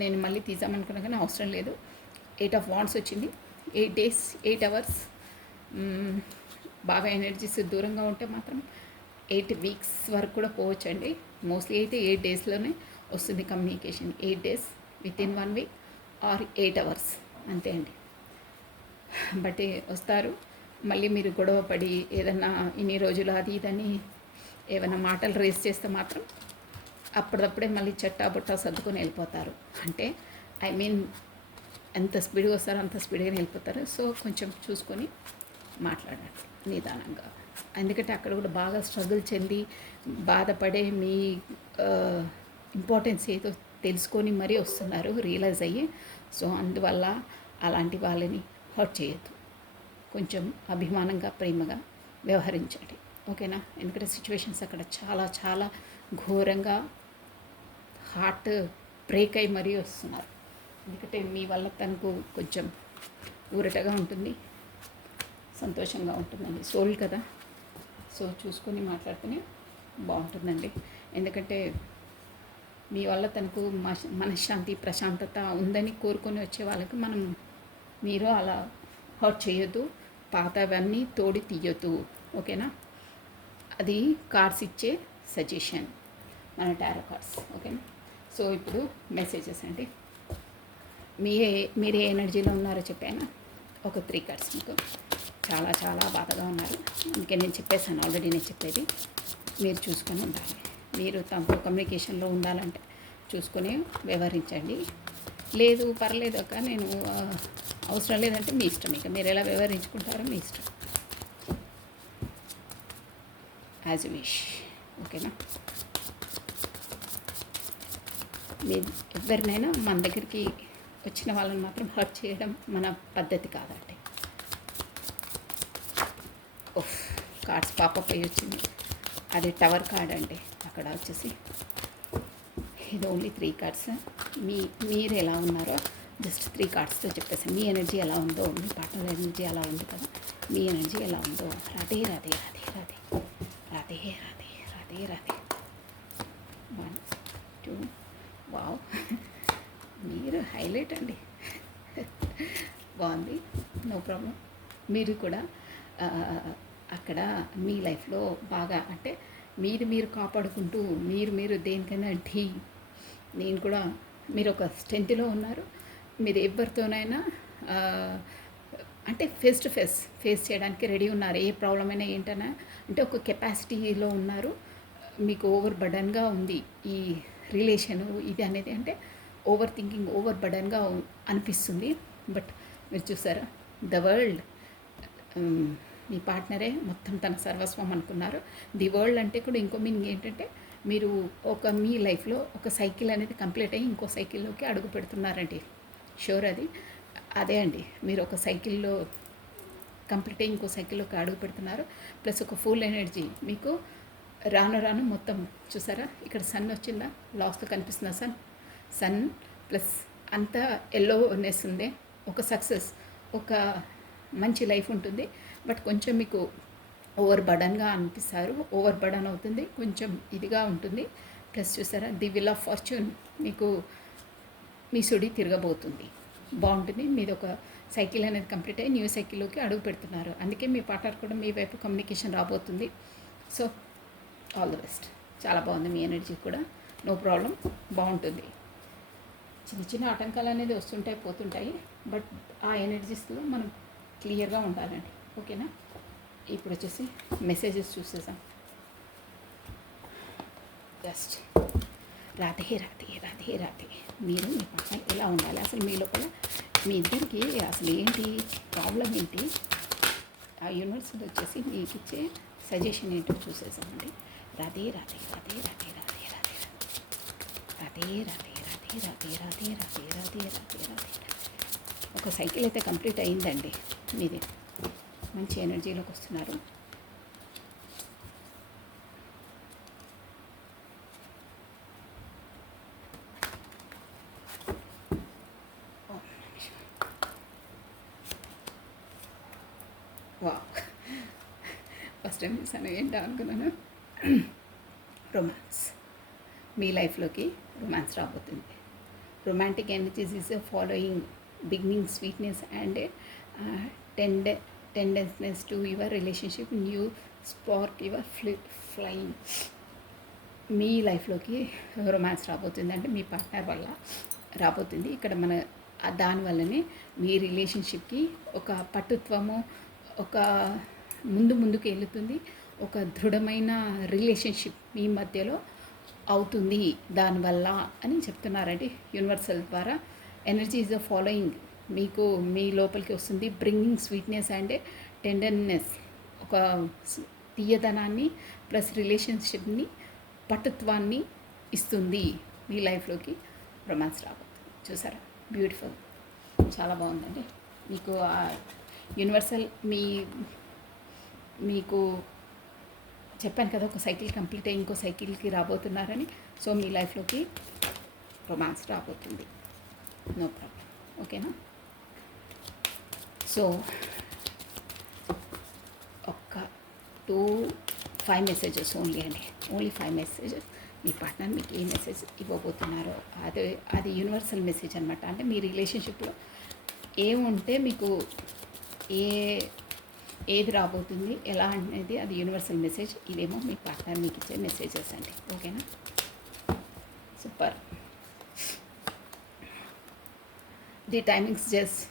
నేను మళ్ళీ తీద్దామనుకున్నా కానీ అవసరం లేదు. 8 ఆఫ్ వాండ్స్ వచ్చింది. 8 days 8 hours. బాగా ఎనర్జీస్ దూరంగా ఉంటే మాత్రం 8 weeks వరకు కూడా పోవచ్చండి. మోస్ట్లీ అయితే 8 daysలోనే వస్తుంది communication. 8 days within 1 week or 8 hours అంతే అండి. బట్టి వస్తారు. మళ్ళీ మీరు గొడవ పడి ఏదన్నా ఇన్ని రోజులు అది ఇదని ఏమైనా మాటలు రేస్ చేస్తే మాత్రం అప్పటిదప్పుడే మళ్ళీ చట్టా బుట్టా సర్దుకొని వెళ్ళిపోతారు. అంటే ఐ మీన్ ఎంత స్పీడ్గా వస్తారో అంత స్పీడ్గా వెళ్ళిపోతారు. సో కొంచెం చూసుకొని మాట్లాడండి నిదానంగా. ఎందుకంటే అక్కడ కూడా బాగా స్ట్రగుల్ చెంది బాధపడే మీ ఇంపార్టెన్స్ ఏదో తెలుసుకొని మరీ వస్తున్నారు, రియలైజ్ అయ్యి. సో అందువల్ల అలాంటి వాళ్ళని హర్ట్ చేయొద్దు. కొంచెం అభిమానంగా ప్రేమగా వ్యవహరించండి, ఓకేనా? ఎందుకంటే సిచ్యువేషన్స్ అక్కడ చాలా చాలా ఘోరంగా హార్ట్ బ్రేక్ అయ్యి మరీ వస్తున్నారు. ఎందుకంటే మీ వల్ల తనకు కొంచెం ఊరటగా ఉంటుంది, సంతోషంగా ఉంటుందండి. సోల్ కదా, సో చూసుకొని మాట్లాడితేనే బాగుంటుందండి. ఎందుకంటే మీ వల్ల తనకు మనశ్శాంతి ప్రశాంతత ఉందని కోరుకొని వచ్చే వాళ్ళకి మీరు అలా హర్ట్ చేయొద్దు, పాతవన్నీ తోడి తీయొద్దు, ఓకేనా? అది కార్డ్స్ ఇచ్చే సజెషన్, మన టారో కార్డ్స్, ఓకేనా? సో ఇప్పుడు మెసేజెస్ అండి. మీరే ఎనర్జీలో ఉన్నారో చెప్పాను. ఒక 3 కార్డ్స్ మీకు చాలా చాలా బాధగా ఉన్నారు. అందుకే నేను చెప్పేసాను ఆల్రెడీ. నేను చెప్పేది మీరు చూసుకొని ఉండాలి. మీరు తమతో కమ్యూనికేషన్లో ఉండాలంటే చూసుకొని వ్యవహరించండి. లేదు పర్లేదు అక్క, నేను అవసరం లేదంటే మీ ఇష్టం. ఇక మీరు ఎలా వ్యవహరించుకుంటారో మీ ఇష్టం, యాజ్ యు విష్, ఓకేనా? మీరు ఎవరినైనా మన దగ్గరికి వచ్చిన వాళ్ళని మాత్రం హర్ట్ చేయడం మన పద్ధతి కాదండి. ఓఫ్, కార్డ్స్ పాపప్ అయ్యి వచ్చింది. అది టవర్ కార్డ్ అండి. అక్కడ వచ్చేసి ఇది ఓన్లీ 3 కార్డ్స్. మీరు ఎలా ఉన్నారో జస్ట్ 3 కార్డ్స్తో చెప్పేసి మీ ఎనర్జీ ఎలా ఉందో, మీ పార్ట్నర్ ఎనర్జీ ఎలా ఉంది కదా, మీ ఎనర్జీ ఎలా ఉందో. రాధే రాధే రాధే రాధే రాధే రాధే రాధే రాధే. 1 2 వావ్. మీరు హైలైట్ అండి. బాగుంది. No problem. మీరు కూడా ఆ, అక్కడ మీ లైఫ్లో బాగా అంటే మీరు కాపాడుకుంటూ మీరు దేనికైనా నేను కూడా మీరు ఒక స్ట్రెంత్లో ఉన్నారు. మీరు ఎవరితోనైనా ఆ, అంటే ఫేస్ టు ఫేస్ చేయడానికి రెడీ ఉన్నారు. ఏ ప్రాబ్లం అయినా ఏంటన్నా అంటే ఒక కెపాసిటీలో ఉన్నారు. మీకు ఓవర్ బర్డన్గా ఉంది ఈ రిలేషను ఇది అనేది, అంటే ఓవర్ థింకింగ్ ఓవర్ బర్డన్గా అనిపిస్తుంది. బట్ మీరు చూసారా, ద వరల్డ్ మీ పార్ట్నరే మొత్తం తన సర్వస్వం అనుకున్నారు. ది వరల్డ్ అంటే కూడా ఇంకో మీనింగ్ ఏంటంటే మీరు ఒక మీ లైఫ్లో ఒక సైకిల్ అనేది కంప్లీట్ అయ్యి ఇంకో సైకిల్లోకి అడుగు పెడుతున్నారండి. షూర్ అది అదే అండి. మీరు ఒక సైకిల్లో కంప్లీట్ అయ్యి ఇంకో సైకిల్లోకి అడుగు పెడుతున్నారు. ప్లస్ ఒక ఫుల్ ఎనర్జీ మీకు రాను రాను మొత్తం చూసారా, ఇక్కడ సన్ వచ్చిందా, లాస్ట్లో కనిపిస్తుందా సన్ ప్లస్ అంతా ఎల్లోనెస్ ఉంది. ఒక సక్సెస్, ఒక మంచి లైఫ్ ఉంటుంది. బట్ కొంచెం మీకు ఓవర్ బర్డన్గా అనిపిస్తారు. ఓవర్ బర్డన్ అవుతుంది, కొంచెం ఇదిగా ఉంటుంది. ప్లస్ చూసారా, ది విల్ ఆఫ్ ఫార్చ్యూన్ మీకు మీ సుడి తిరగబోతుంది. బాగుంటుంది. మీది ఒక సైకిల్ అనేది కంప్లీట్ అయ్యి న్యూ సైకిల్లోకి అడుగు పెడుతున్నారు. అందుకే మీ పార్ట్నర్ కూడా మీ వైపు కమ్యూనికేషన్ రాబోతుంది. So all the best. చాలా బాగుంది మీ ఎనర్జీ కూడా. నో ప్రాబ్లం, బాగుంటుంది. చిన్న చిన్న ఆటంకాలు అనేది వస్తుంటాయి పోతుంటాయి. బట్ ఆ ఎనర్జీస్లో మనం క్లియర్గా ఉండాలండి. ఓకేనా? ఇప్పుడు వచ్చేసి మెసేజెస్ చూసేసాం. జస్ట్ రాధే రాధే రాధే రాధే. మీరు మీ పక్కన ఎలా ఉండాలి, అసలు మీ లోపల మీ ఇద్దరికి అసలు ఏంటి ప్రాబ్లం ఏంటి, ఆ యూనివర్సిటీ వచ్చేసి మీకు ఇచ్చే సజెషన్ ఏంటో చూసేసామండి. రాధే రాధే రాధే రాధే రాధే రాధే రాధే రాధే రాధే రాధే రాధే రాధే రాధే రాధే రాధే. ఒక సైకిల్ అయితే కంప్లీట్ అయిందండి మీది. మంచి ఎనర్జీలోకి వస్తున్నారు. వా ఫస్ట్ టైం చూసాను, ఏంటో అనుకున్నాను. రొమాన్స్ మీ లైఫ్లోకి రొమాన్స్ రాబోతుంది. Romantic energies is following beginning sweetness and tenderness to your relationship new spark your flying. మీ లైఫ్లోకి రొమాన్స్ రాబోతుంది అంటే మీ పార్ట్నర్ వల్ల రాబోతుంది. ఇక్కడ మన దానివల్లనే మీ రిలేషన్షిప్కి ఒక పటుత్వము, ఒక ముందుకు వెళుతుంది. ఒక దృఢమైన రిలేషన్షిప్ మీ మధ్యలో అవుతుంది దానివల్ల అని చెప్తున్నారండి యూనివర్సల్ ద్వారా. ఎనర్జీ ఈజ్ ద ఫాలోయింగ్ మీకు మీ లోపలికి వస్తుంది. బ్రింగింగ్ స్వీట్నెస్ అండ్ టెండర్నెస్, ఒక తీయదనాన్ని ప్లస్ రిలేషన్షిప్ని పటుత్వాన్ని ఇస్తుంది. మీ లైఫ్లోకి రొమాన్స్ రాబోతుంది. చూసారా, బ్యూటిఫుల్, చాలా బాగుందండి. మీకు యూనివర్సల్ మీకు చెప్పాను కదా, ఒక సైకిల్ కంప్లీట్ అయ్యి ఇంకో సైకిల్కి రాబోతున్నారని. సో మీ లైఫ్లోకి రొమాన్స్ రాబోతుంది. No problem. ఓకేనా? సో ఒక్క 5 మెసేజెస్ ఓన్లీ అండి. Only 5 messages. మీ పార్ట్నర్ మీకు ఏ మెసేజ్ ఇవ్వబోతున్నారో అది యూనివర్సల్ మెసేజ్ అనమాట. అంటే మీ రిలేషన్షిప్లో ఏముంటే మీకు ఏది రాబోతుంది ఎలా అనేది అది యూనివర్సల్ మెసేజ్. ఇదేమో మీ పార్ట్నర్ మీకు ఇచ్చే మెసేజెస్ అండి. ఓకేనా? Super. The timings just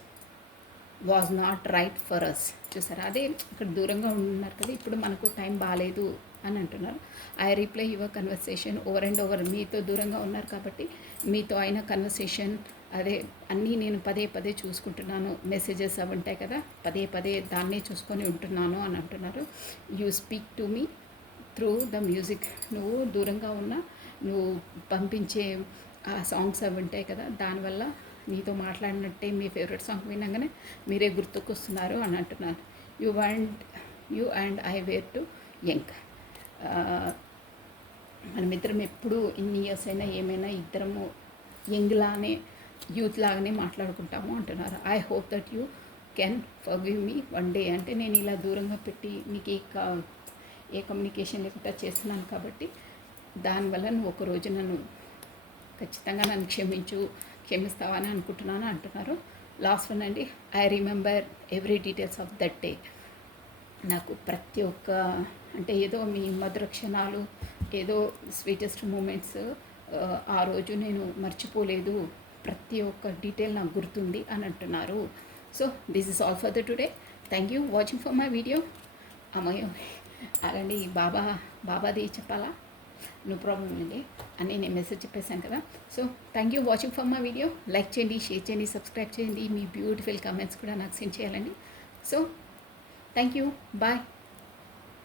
was not right for us. చూసారా, అదే ఇక్కడ దూరంగా ఉన్నారు కదా, ఇప్పుడు మనకు టైం బాగాలేదు అని అంటున్నారు. I reply your conversation over and over. మీతో దూరంగా ఉన్నారు కాబట్టి మీతో అయిన కన్వర్సేషన్ అదే అన్నీ నేను పదే చూసుకుంటున్నాను. మెసేజెస్ అవి ఉంటాయి కదా, పదే దాన్నే చూసుకొని ఉంటున్నాను అని అంటున్నారు. You speak to me through the music. నువ్వు దూరంగా ఉన్నా నువ్వు పంపించే ఆ సాంగ్స్ అవి ఉంటాయి కదా, దానివల్ల నీతో మాట్లాడినట్టే మీ ఫేవరెట్ సాంగ్ వినగానే మీరే గుర్తుకొస్తున్నారు అని అంటున్నారు. You and I were too young. మనమిద్దరం ఎప్పుడు ఇన్ని ఇయర్స్ అయినా ఏమైనా ఇద్దరము యంగ్లానే యూత్ లాగానే మాట్లాడుకుంటాము అంటున్నారు. I hope that you can forgive me one day. అంటే నేను ఇలా దూరంగా పెట్టి మీకు ఏ కమ్యూనికేషన్ లేకుండా చేస్తున్నాను కాబట్టి దానివల్ల నువ్వు ఒకరోజు ఖచ్చితంగా నన్ను క్షమించు, క్షమిస్తావా అని అనుకుంటున్నాను అంటున్నారు. లాస్ట్ వన్ అండి, I remember every details of that day. నాకు ప్రతి ఒక్క అంటే ఏదో మీ మధుర క్షణాలు, ఏదో స్వీటెస్ట్ మూమెంట్స్ ఆ రోజు నేను మర్చిపోలేదు, ప్రతి ఒక్క డీటెయిల్ నాకు గుర్తుంది అని అంటున్నారు. So this is all for the today. Thank you watching for my video. అమ్మయ్యో అలాండి బాబాది చెప్పాలా? నో ప్రాబ్లం అండి అని నేను మెసేజ్ చెప్పేశాను కదా. So thank you watching for my video. Like చేయండి, షేర్ చేయండి, సబ్స్క్రైబ్ చేయండి. మీ బ్యూటిఫుల్ కామెంట్స్ కూడా నాకు సెండ్ చేయాలండి. So thank you, bye.